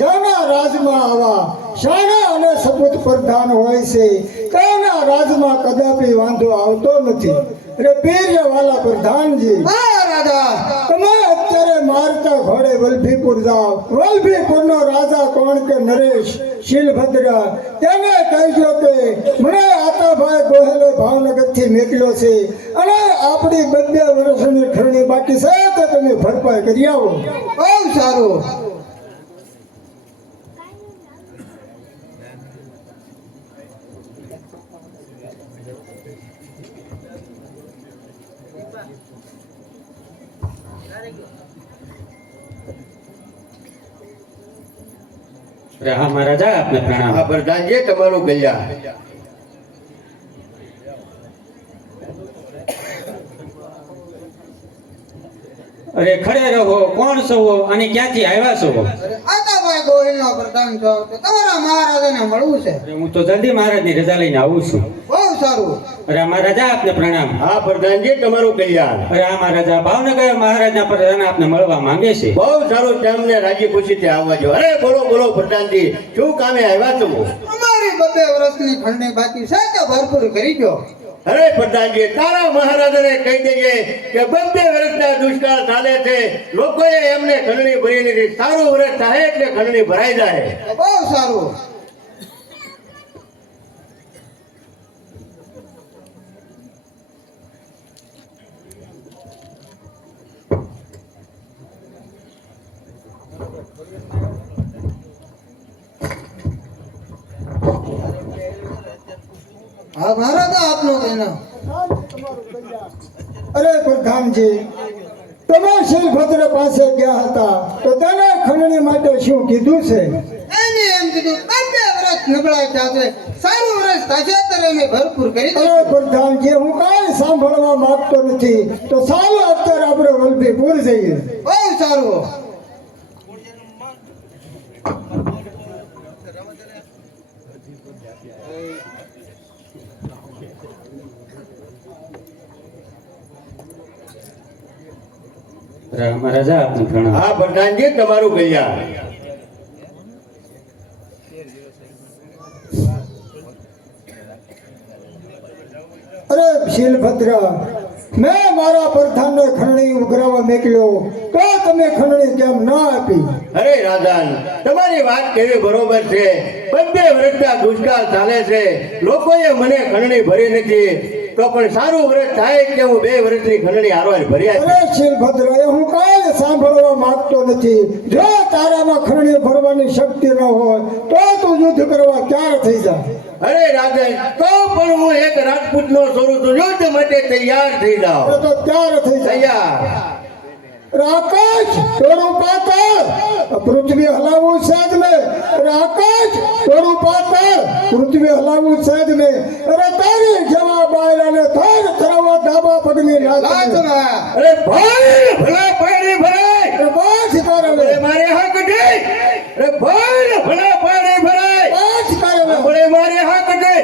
જેના રાજમાં આવા શાણા અને સપૂત પ્રધાન હોય છે તેના રાજમાં કદાપી વાંધો આવતો નથી. એટલે પીરિયાવાલા પ્રધાનજી મહારાજા, તમે અત્યારે મારતા ઘોડે વલભીપુર જાઓ. વલભીપુરનો રાજા કોણ કે નરેશ શીલભદ્ર, તેને કહેજો કે મને આતાભાઈ ગોહેલે ભાવનગરથી મોકલ્યો છે અને આપણી 2 વર્ષની ઠરણી બાકી છે તો તમે ભરપાઈ કરી આવો. બહુ સારું. हाँ महाराजा आपने प्रणाम. આ પ્રધાનજી તમારું કલ્યાણ. અરે ખડે રહો, કોણ છો અને ક્યાંથી આવ્યા છો? આતાભાઈ ગોહિલનો પ્રધાન છો તો તમારા મહારાજાને મળવું છે. અરે હું તો જલ્દી મહારાજની રજા લઈને આવું છું. બહુ સારું. અરે મહારાજા આપને પ્રણામ. હા પ્રધાનજી, તમારું કલ્યાણ. અરે આ મહારાજા ભાવનગર મહારાજના પ્રધાન આપને મળવા માંગે છે. બહુ સારું, તેમને રાજી ખુશીથી આવવા જો. અરે બોલો બોલો પ્રધાનજી, શું કામે આવ્યા છો? અમારી 2 વર્ષની ખંડણી બાકી છે તો ભરપૂર કરી દો. અરે પ્રધાનજી, તારા મહારાજાને કહી દેજે કે 2 વર્ષના દુષ્કાળ ચાલે છે, લોકોએ એમને ખંડણી ભરી નથી. સારું વર્ષ થાય એટલે ખંડણી ભરાઈ જાય. બહુ સારું. હા મહારાજા, આપનો એના અરે પ્રધાનજી, તમે શિલભદ્ર પાસે ગયા હતા તો તેને ખંડણી માટે શું કીધું છે? એને એમ કીધું 2 વર્ષ નબળાઈ થશે, સારું વર્ષ થશે ત્યારે અમે ભરપૂર કરી અરે દઈશું. પ્રધાનજી, હું કાંઈ સાંભળવા માંગતો નથી, તો ચાલો અત્યારે આપણે વલભીપુર જઈએ. બહુ સારું. અરે મહારાજા આપને પ્રણામ. હા પ્રધાનજી, તમારું કલ્યાણ. અરે શિલભદ્ર, મેં મારા પ્રધાનને ખંડણી ઉઘરાવા મોકલ્યો તો તમે ખંડણી કેમ ના આપી? અરે રાજન, તમારી વાત કેવી બરોબર છે. 2 વર્ષના દુષ્કાળ ચાલે છે, લોકોએ મને ખંડણી ભરી નથી, તો પણ સારું વર્ષ થાય કે હું 2 વર્ષની ખંડણી હારવાર ભરી આપી. અરે શિલભદ્ર, એ હું કાંઈ સાંભળવા માંગતો નથી. જો તારામાં ખંડણી ભરવાની શક્તિ ન હોય તો તું યુદ્ધ કરવા તૈયાર થઈ જા. અરે રાજન, તો પણ હું એક રાજપૂતનો સ્વરૂપ છું, યુદ્ધ માટે તૈયાર થઈ જાઓ. અરે તો તૈયાર થઈ જા. તૈયાર. આકાશ તોડું પાતાળ, પૃથ્વી હલાવું સાધ में. અરે આકાશ તોડું પાતાળ, પૃથ્વી હલાવું સાધ में. અરે તારી જવા બાયલાને થાર થરાવા ધાબા પગની નાચ. લાજમાં. અરે ભાઈ ભલા પાણી ભરાય. અરે બાજ તારે અરે મારે હક દે. અરે ભાઈ ભલા પાણી ભરાય. બાજ તારે અરે મારે હક દે.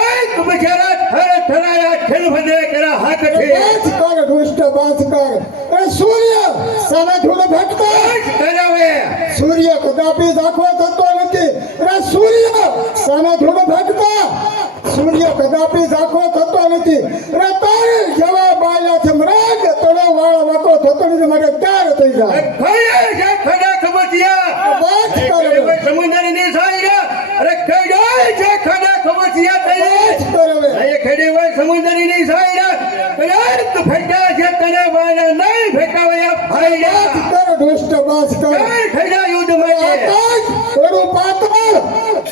એક બિચારા થર થરાયા ખેલ ભજે કરા હક છે. બાજ કર દુષ્ટ બાજ કર. અરે સૂર્ય સામે થોડો ભટકો. કરાવે. સૂર્ય કદાપી દાખવો થતો નથી. અરે સૂર્ય સામે થોડો ભટકા. સૂર્ય કદાપી દાખવો થતો નથી. અરે તારે જવા બાયા છે મરાગ તળો વાળો વાકો થતો નથી. મારે ક્યારે થઈ જાય? ખયા છે ખડા ખબતિયા. વાત કરે. સમુદ્રની ની સાઈરા. અરે ખડા છે ખડા ખબતિયા તઈ. વાત કરે. અરે ખડી હોય સમુદ્રની ની સાઈરા. કયા તો ફટા છે તને વાળા નહીં ફટાવયા ભાઈયા. વાત કર દુષ્ટ બાજ કર. કઈ ખડા યુદ્ધ માટે. આકાશ થોડું પાતળ,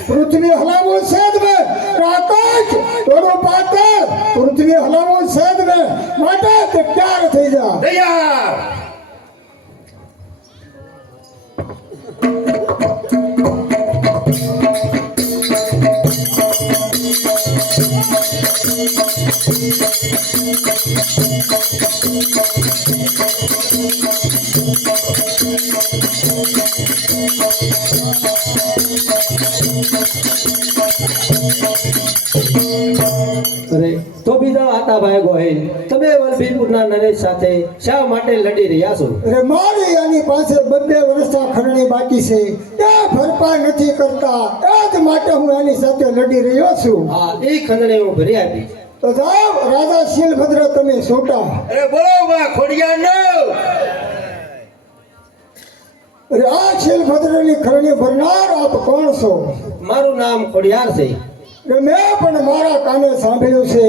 પૃથ્વી હલાવું સાધ में. આકાશ થોડું પાતળ, પૃથ્વી હલાવું સાધ में. માટે તે ક્યારે થઈ જા? તૈયાર. અરે તો બીજા આતાભાઈ ગોહિલ, તમે વલભીપુરના નરેશ સાથે શા માટે લડી રહ્યા છો? અરે મારી આની પાસે 2 વર્ષના ખંડણી બાકી છે, તે ભરપાઈ નથી કરતા. એ જ માટે હું આની સાથે લડી રહ્યો છું. હા, એ ખંડણી હું ભરી આપી. તો જાઓ રાજા શિલભદ્ર, તમે છૂટા. અરે બોલો બા ખોડિયા નો. અરે આ શિલભદ્રની ખંડણી ભરનાર આપ કોણ છો? મારું નામ ખોડિયાર છે. અરે મેં પણ મારા કાને સાંભળ્યું છે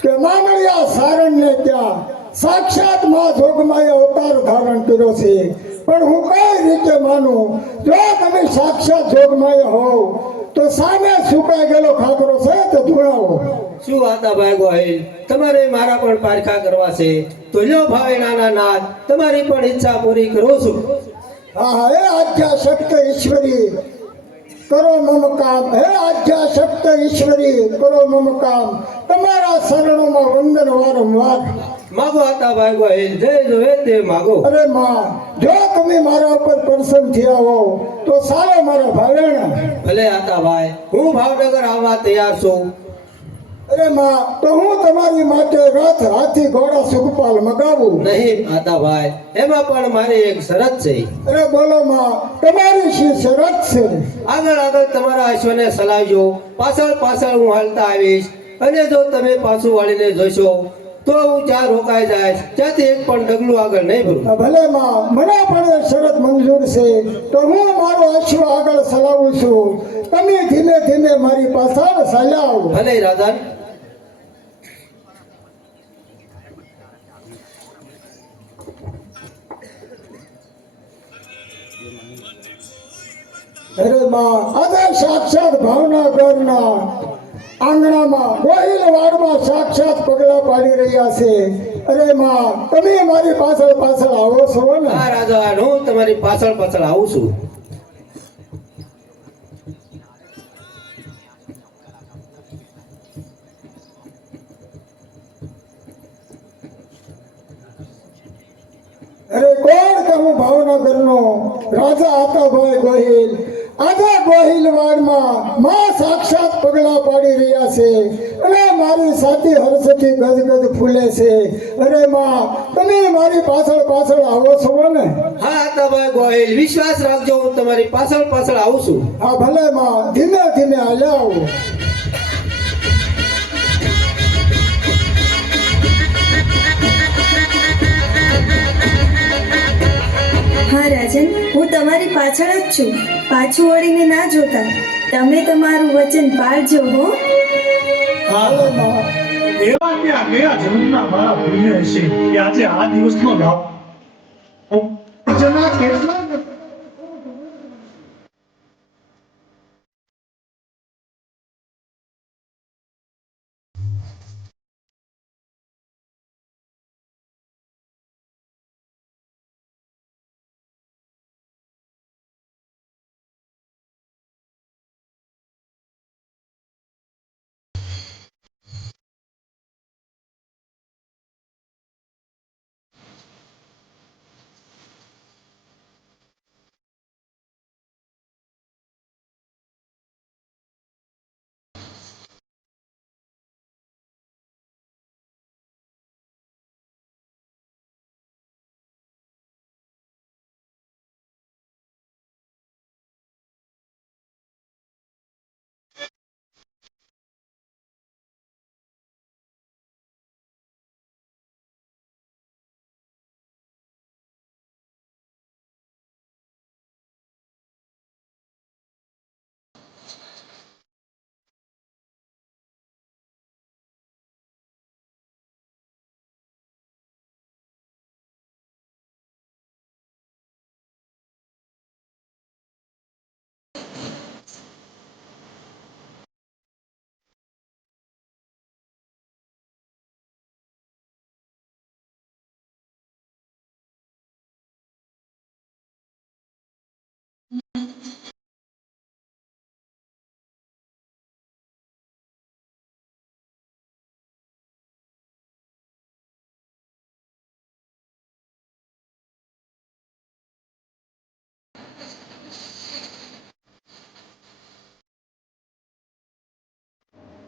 કે મામળિયા સારણને ત્યાં સાક્ષાત માં જોગમાએ અવતાર ધારણ કર્યો છે. પણ હું કઈ રીતે માનું? જો તમે સાક્ષાત જોગમાએ હોવ તો સામે સુકાઈ ગયેલો ખાખરો છે તો ધોળાવો. શું આતાભાઈ ગોહિલ, તમારે મારા પણ પારખા કરવા છે તો લ્યો ભાવેણાના નાથ, તમારી પણ ઈચ્છા પૂરી કરું છું. હા હા, હે આદ્યા શક્ત ઈશ્વરી કરો મમ કામ. હે આદ્યા શક્ત ઈશ્વરી કરો મમ કામ. તમારા શરણોમાં વંદન વારંવાર. માગો આતા ભાઈ ગોહિલ જે જોવે તે માગો. અરે માં, જો તમે મારા ઉપર પ્રસન્ન થયા હો તો સારા મારા ભાવેણા. ભલે આતા ભાઈ, હું ભાવનગર આવવા તૈયાર છું. અરે માં, તો હું તમારી માટે રથ, હાથી, ઘોડા, સુખપાલ મગાવું. નહીં આતા ભાઈ, એમાં પણ મારી એક શરત છે. અરે બોલો માં, તમારી શી શરત છે? આગળ આગળ તમારા અશ્વને સલાવજો, પાછળ પાછળ હું હાલતા આવીશ, અને જો તમે પાછું વાળીને જોશો તો હું જ્યાં રોકાઈ જાય ત્યાંથી એક પણ ડગલું આગળ નહીં ભરું. ભલે માં, મને પણ એ શરત મંજૂર છે. તો હું મારો અશ્વ આગળ ચલાવું છું, તમે ધીમે ધીમે મારી પાછળ ચાલ્યા. ભલે રાજા. અરે માં, આજે સાક્ષાત ભાવનગરના આંગણામાં ગોહિલવાડમાં સાક્ષાત પગલા પાડી રહ્યા છે. અરે માં, તમે મારી પાછળ પાછળ આવો છો ને? હા રાજા, હું તમારી પાછળ પાછળ આવું છું. અરે કોણ કે હું ભાવનગરનો રાજા આતાભાઈ ગોહિલ. આજે ગોહિલવાડમાં માં સાક્ષાત પગલા પાડી રહ્યા છે, અને મારી સાથી હર્ષથી ગદગદ ફૂલે છે. અરે માં, તમે મારી પાછળ પાછળ આવો છો ને? હા આતા ભાઈ ગોહિલ, વિશ્વાસ રાખજો, હું તમારી પાછળ પાછળ આવું છું. હા ભલે માં, ધીમે ધીમે હાલ્યા આવો. હા રાજન, હું તમારી પાછળ જ છું. પાછું વળીને ના જોતા. તમે તમારું વચન પાળજો હો. ભલે માં. એવા ત્યાં ગયા જન્મના મારા પુણ્ય હશે કે આજે આ દિવસનો લાભ જના કેટલા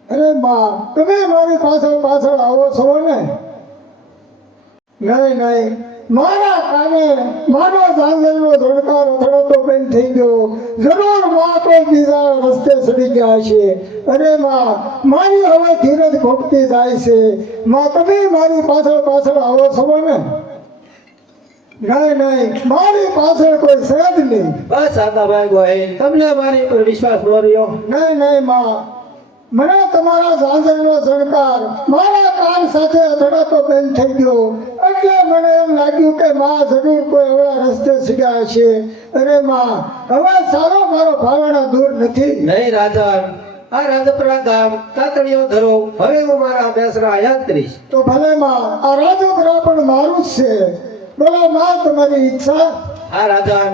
અરે માં, તમે મારી પાછળ પાછળ આવો છો ને? નહીં નહીં, મારા કાને મારો જાંગલનો ધડકાર અથડાતો બંધ થઈ ગયો. જરૂર માં કોઈ બીજા રસ્તે ચડી ગયા છે. અરે માં, મારી હવે ધીરજ ઘટતી જાય છે. માં, તમે મારી પાછળ પાછળ આવો છો ને? નહીં નહીં, મારી પાછળ કોઈ છે જ નહીં. બસ આતા ભાઈ ગોહિલ, તમને મારી પર વિશ્વાસ ન રહ્યો. નહીં નહીં માં, મને તમારા જાંજરનો ઝણકાર મારા કાન સાથે અથડાતો બંધ થઈ ગયો. એટલે મને એમ લાગ્યું કે માં જરૂર કોઈ અવળા રસ્તે ચડ્યા છે. અરે માં, હવે સારો મારો ભાવના દૂર નથી. નહીં રાજા, આ રાજપરા ગામ કાતડીઓ ધરો, હવે હું મારા બેસરા યાદ કરીશ. તો ભલે માં, આ રાજપરા પણ મારું જ છે. બોલો માં, તમારી ઈચ્છા? હા રાજા,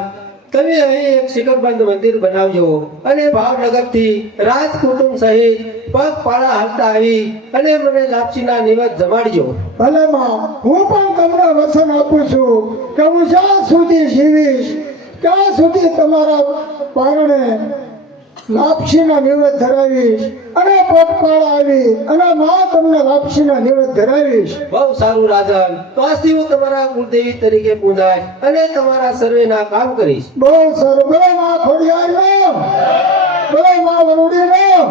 તમે અહીં એક શિખરબંધ મંદિર બનાવજો, અને ભાવનગરથી રાજ કુટુંબ સહિત પગપાળા હાલતા આવી અને મને લાપસીના નિવેદ જમાડજો. ભલે માં, હું પણ તમને વચન આપું છું કે હું જ્યાં સુધી જીવીશ ત્યાં સુધી તમારા પારણે લાપસીના નિવેદ ધરાવીશ અને પગપાળા આવી અને માં તમને લાપસીના નિવેદ ધરાવીશ. બહુ સારું રાજન. તો આજથી હું તમારા કુળદેવી તરીકે પૂજાય અને તમારા સર્વેના કામ કરીશ. બહુ સારું. ભલે માં ખોડિયાર રામ, ભલે માં વરુડી રામ.